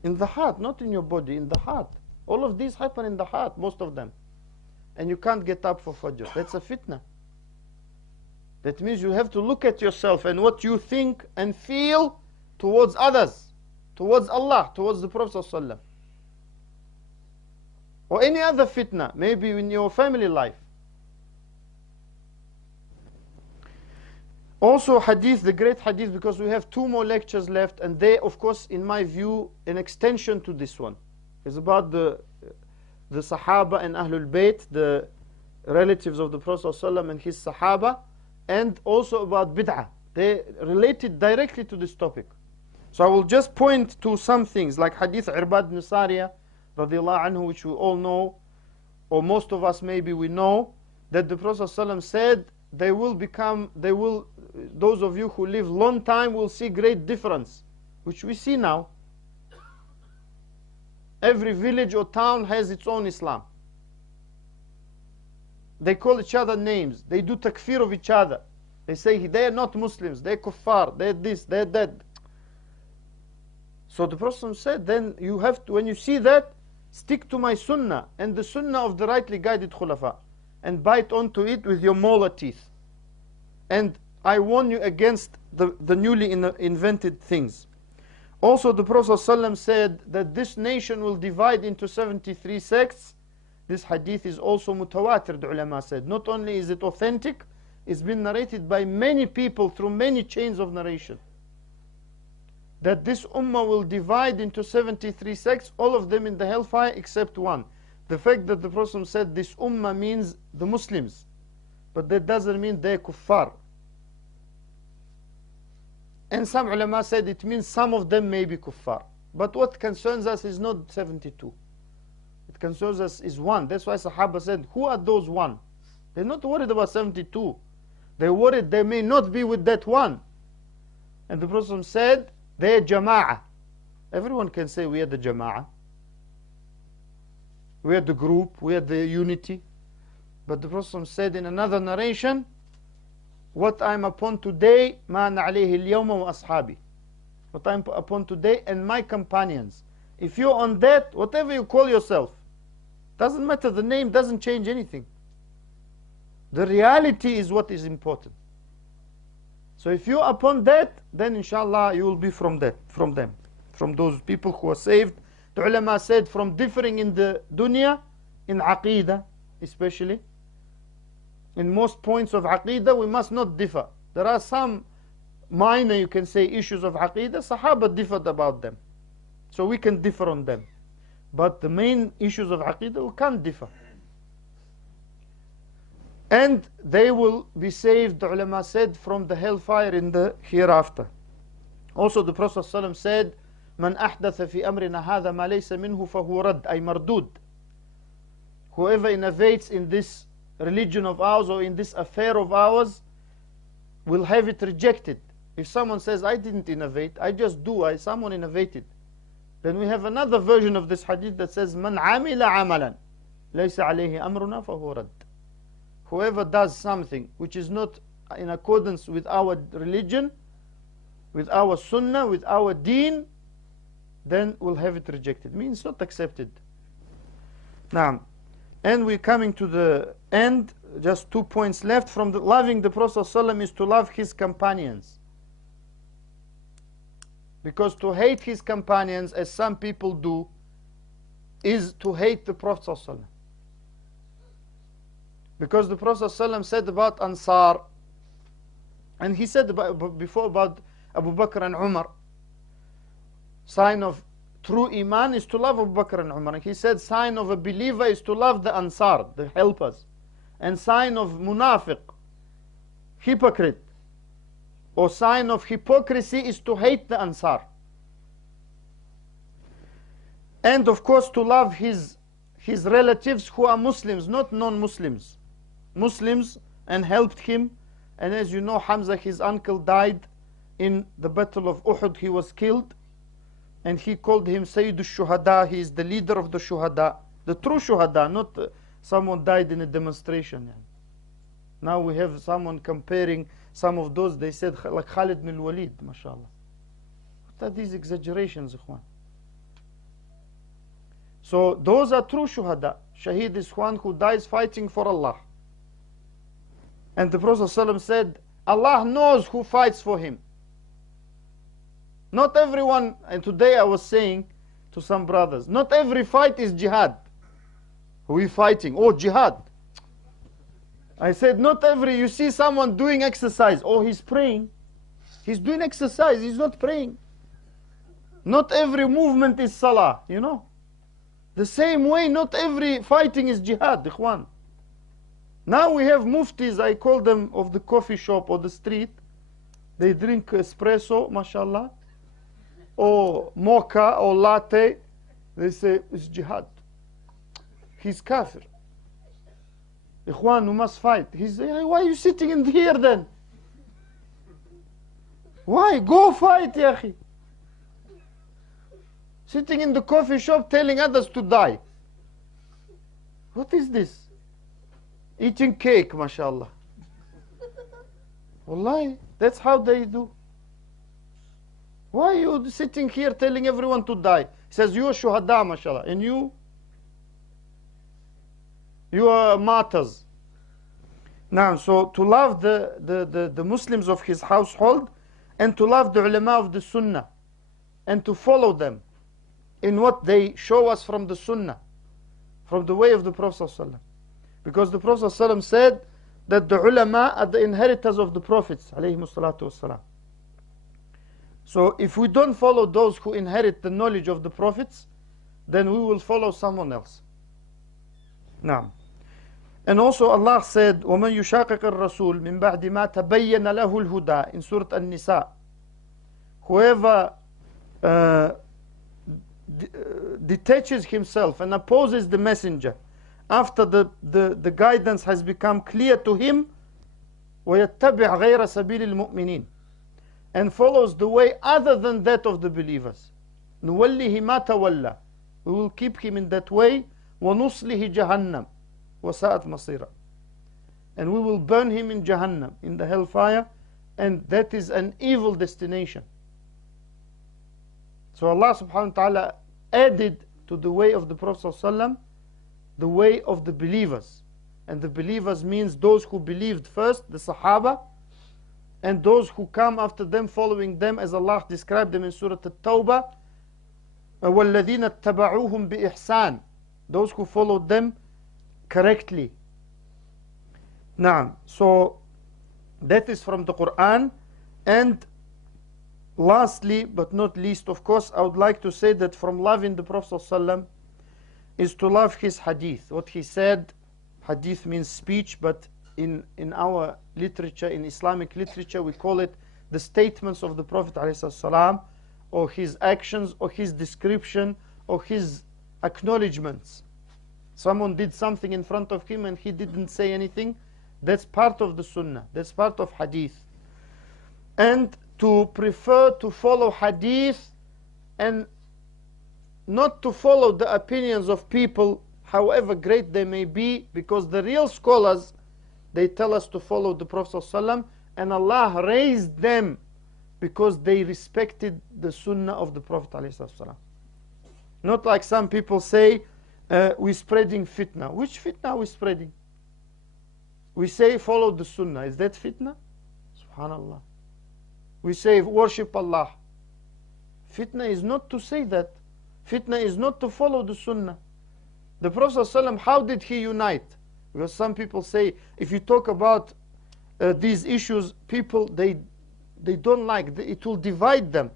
in the heart, not in your body, in the heart. All of these happen in the heart, most of them. And you can't get up for Fajr. That's a fitna. That means you have to look at yourself and what you think and feel towards others, towards Allah, towards the Prophet ﷺ. Or any other fitna, maybe in your family life. Also hadith, the great hadith, because we have 2 more lectures left, and they, of course, in my view, an extension to this one. It's about the Sahaba and Ahlul Bayt, the relatives of the Prophet ﷺ and his Sahaba, and also about bid'ah. They related directly to this topic. So I will just point to some things, like hadith Irbad ibn Sariyah, radiallahu anhu, which we all know, or most of us maybe we know, that the Prophet ﷺ said, those of you who live long time will see great difference, which we see now. Every village or town has its own Islam. They call each other names. They do takfir of each other. They say they are not Muslims, they're kuffar, they're this, they're that. So the Prophet said, then you have to, when you see that, stick to my sunnah and the sunnah of the rightly guided khulafa, and bite onto it with your molar teeth. And I warn you against the newly invented things. Also, the Prophet ﷺ said that this nation will divide into 73 sects. This hadith is also mutawatir, the ulama said. Not only is it authentic, it's been narrated by many people through many chains of narration. That this ummah will divide into 73 sects, all of them in the hellfire except one. The fact that the Prophet said this ummah means the Muslims, but that doesn't mean they're kuffar. And some ulama said it means some of them may be kuffar. But what concerns us is not 72. It concerns us is one. That's why Sahaba said, who are those one? They're not worried about 72. They're worried they may not be with that one. And the Prophet said, they're jama'ah. Everyone can say we are the jama'ah. We are the group, we are the unity. But the Prophet said in another narration, what I'm upon today, ma ana alayhi al-yawma wa ashabi. What I'm upon today and my companions. If you're on that, whatever you call yourself, doesn't matter, the name doesn't change anything. The reality is what is important. So if you're upon that, then inshallah you will be from them, from those people who are saved. The ulama said from differing in the dunya, in aqidah especially, in most points of aqidah we must not differ. There are some minor, you can say, issues of aqidah, Sahaba differed about them, so we can differ on them. But the main issues of aqidah we can't differ. And they will be saved, the ulama said, from the hellfire in the hereafter. Also the Prophet ﷺ said, من أحدث في أمرنا هذا ما ليس منه فهو رد أي مردود. Whoever innovates in this religion of ours or in this affair of ours will have it rejected. If someone says, I didn't innovate, I just do, someone innovated, then we have another version of this hadith that says, من عمل عملا ليس عليه أمرنا فهو رد. Whoever does something which is not in accordance with our religion, with our sunnah, with our deen, then we'll have it rejected. Means not accepted. Now, and we're coming to the end. Just 2 points left. From loving the Prophet ﷺ is to love his companions. Because to hate his companions, as some people do, is to hate the Prophet ﷺ. Because the Prophet ﷺ said about Ansar, and he said before about Abu Bakr and Umar, sign of true Iman is to love Abu Bakr and Umar. He said sign of a believer is to love the Ansar, the helpers. And sign of munafiq, hypocrite, or sign of hypocrisy is to hate the Ansar. And of course to love his relatives who are Muslims, not non-Muslims. Muslims, and helped him. And as you know, Hamza, his uncle, died in the battle of Uhud. He was killed. And he called him Sayyid al-Shuhada. He is the leader of the Shuhada. The true Shuhada, not someone died in a demonstration. Now we have someone comparing some of those, they said, like Khalid bin Walid, mashallah. What are these exaggerations, ikhwan? So those are true Shuhada. Shaheed is one who dies fighting for Allah. And the Prophet ﷺ said, Allah knows who fights for him. Not everyone, and today I was saying to some brothers, not every fight is jihad. We fighting, oh jihad. I said, not every, you see someone doing exercise, oh he's praying. He's doing exercise, he's not praying. Not every movement is salah, you know. The same way, not every fighting is jihad, ikhwan. Now we have muftis, I call them, of the coffee shop or the street. They drink espresso, mashallah, or mocha or latte. They say, it's jihad. He's kafir. Ikhwan, we must fight. He's saying, why are you sitting in here then? Why? Go fight, yahi. Sitting in the coffee shop telling others to die. What is this? Eating cake, mashallah. Wallahi, that's how they do. Why are you sitting here telling everyone to die? He says, you are shuhada, mashallah. And you are martyrs. Now, so to love the Muslims of his household and to love the ulama of the sunnah. and to follow them in what they show us from the Sunnah, from the way of the Prophet ﷺ. Because the Prophet ﷺ said that the ulama are the inheritors of the Prophets ﷺ. So if we don't follow those who inherit the knowledge of the Prophets, then we will follow someone else. Now, and also Allah said, وَمَنْ يُشَاقِقِ الرَّسُولِ مِنْ بَعْدِ مَا تَبَيَّنَ لَهُ الْهُدَى in Surah An-Nisa. Whoever detaches himself and opposes the messenger after the guidance has become clear to him, وَيَتَّبِعْ غَيْرَ سَبِيلِ الْمُؤْمِنِينَ, and follows the way other than that of the believers, نُوَلِّهِ مَا تَوَلَّى, we will keep him in that way, وَنُصْلِهِ جَهَنَّمْ وَسَاءَتْ مَصِيرًا, and we will burn him in Jahannam, in the hellfire, and that is an evil destination. So Allah subhanahu wa ta'ala added to the way of the Prophet ﷺ the way of the believers. And the believers means those who believed first, the Sahaba, and those who come after them, following them, as Allah described them in Surah At-Tawbah, وَالَّذِينَ اتَّبَعُوهُمْ بِإِحْسَانٍ, those who followed them correctly. Now, so that is from the Quran. And lastly, but not least, of course, I would like to say that from loving the Prophet ﷺ is to love his hadith. What he said, hadith means speech, but in our literature, in Islamic literature, we call it the statements of the Prophet ﷺ, or his actions, or his description, or his acknowledgements. Someone did something in front of him and he didn't say anything. That's part of the Sunnah. That's part of hadith. And to prefer to follow hadith and not to follow the opinions of people, however great they may be, because the real scholars, they tell us to follow the Prophet ﷺ, and Allah raised them because they respected the Sunnah of the Prophet ﷺ. Not like some people say, we're spreading fitna. Which fitna are we spreading? We say follow the Sunnah. Is that fitna? Subhanallah. We say worship Allah. Fitna is not to say that. Fitna is not to follow the Sunnah. The Prophet ﷺ, how did he unite? Because some people say, if you talk about these issues, people, they don't like, it will divide them.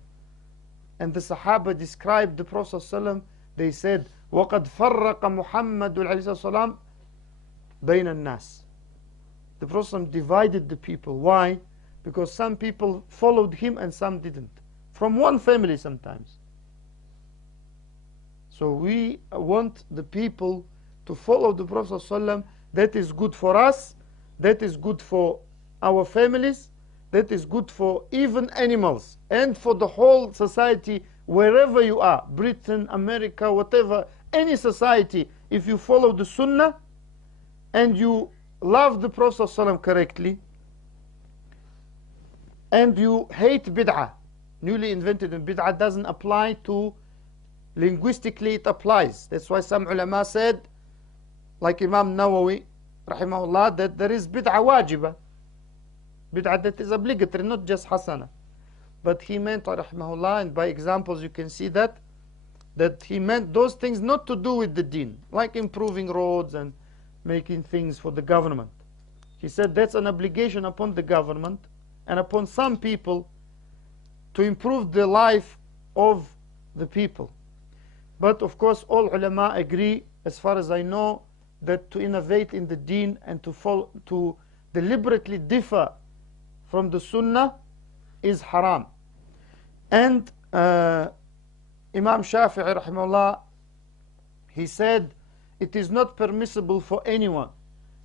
And the Sahaba described the Prophet ﷺ, they said, وَقَدْ فَرَّقَ مُحَمَّدُ عَلَيْهِ السَّلَامُ بَيْنَ النَّاسِ. The Prophet ﷺ divided the people. Why? Because some people followed him and some didn't. From one family sometimes. So we want the people to follow the Prophet ﷺ. That is good for us. That is good for our families. That is good for even animals. And for the whole society, wherever you are. Britain, America, whatever. Any society. If you follow the Sunnah and you love the Prophet ﷺ correctly, and you hate bid'ah, newly invented, and bid'ah doesn't apply to, linguistically it applies. That's why some ulama said, like Imam Nawawi rahimahullah, that there is bid'ah wajibah, bid'ah that is obligatory, not just hasana. But he meant, rahimahullah, and by examples you can see that he meant those things not to do with the deen, like improving roads and making things for the government. He said that's an obligation upon the government and upon some people to improve the life of the people. But of course all ulama agree, as far as I know, that to innovate in the deen and to deliberately differ from the sunnah is haram. And Imam Shafi'i rahimahullah, he said it is not permissible for anyone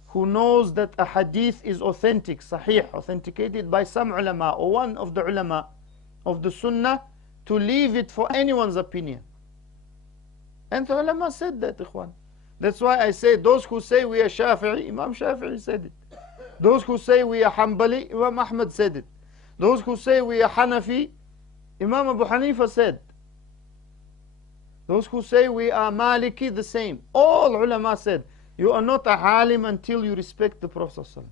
who knows that a hadith is authentic, sahih, authenticated by some ulama or one of the ulama of the sunnah, to leave it for anyone's opinion. And the ulama said that, ikhwan. That's why I say those who say we are Shafi'i, Imam Shafi'i said it. Those who say we are Hanbali, Imam Ahmad said it. Those who say we are Hanafi, Imam Abu Hanifa said. Those who say we are Maliki, the same. All ulama said, you are not a alim until you respect the Prophet ﷺ.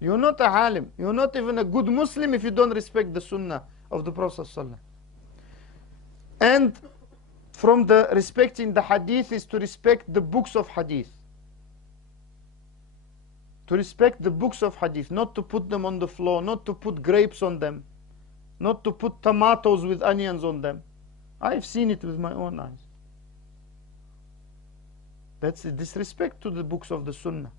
You're not a alim. You're not even a good Muslim if you don't respect the sunnah of the Prophet ﷺ. And from the respecting the hadith is to respect the books of hadith. To respect the books of hadith, not to put them on the floor, not to put grapes on them, not to put tomatoes with onions on them. I've seen it with my own eyes. That's a disrespect to the books of the Sunnah.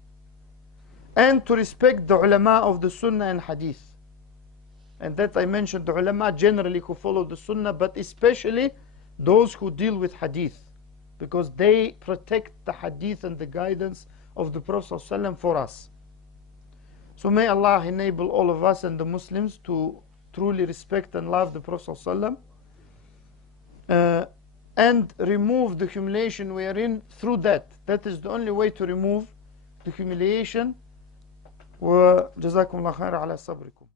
And to respect the ulama of the Sunnah and hadith. And that I mentioned, the ulama generally who follow the Sunnah, but especially those who deal with hadith, because they protect the hadith and the guidance of the Prophet ﷺ for us. So may Allah enable all of us and the Muslims to truly respect and love the Prophet ﷺ, and remove the humiliation we are in through that. That is the only way to remove the humiliation. وجزاكم الله خير على صبركم.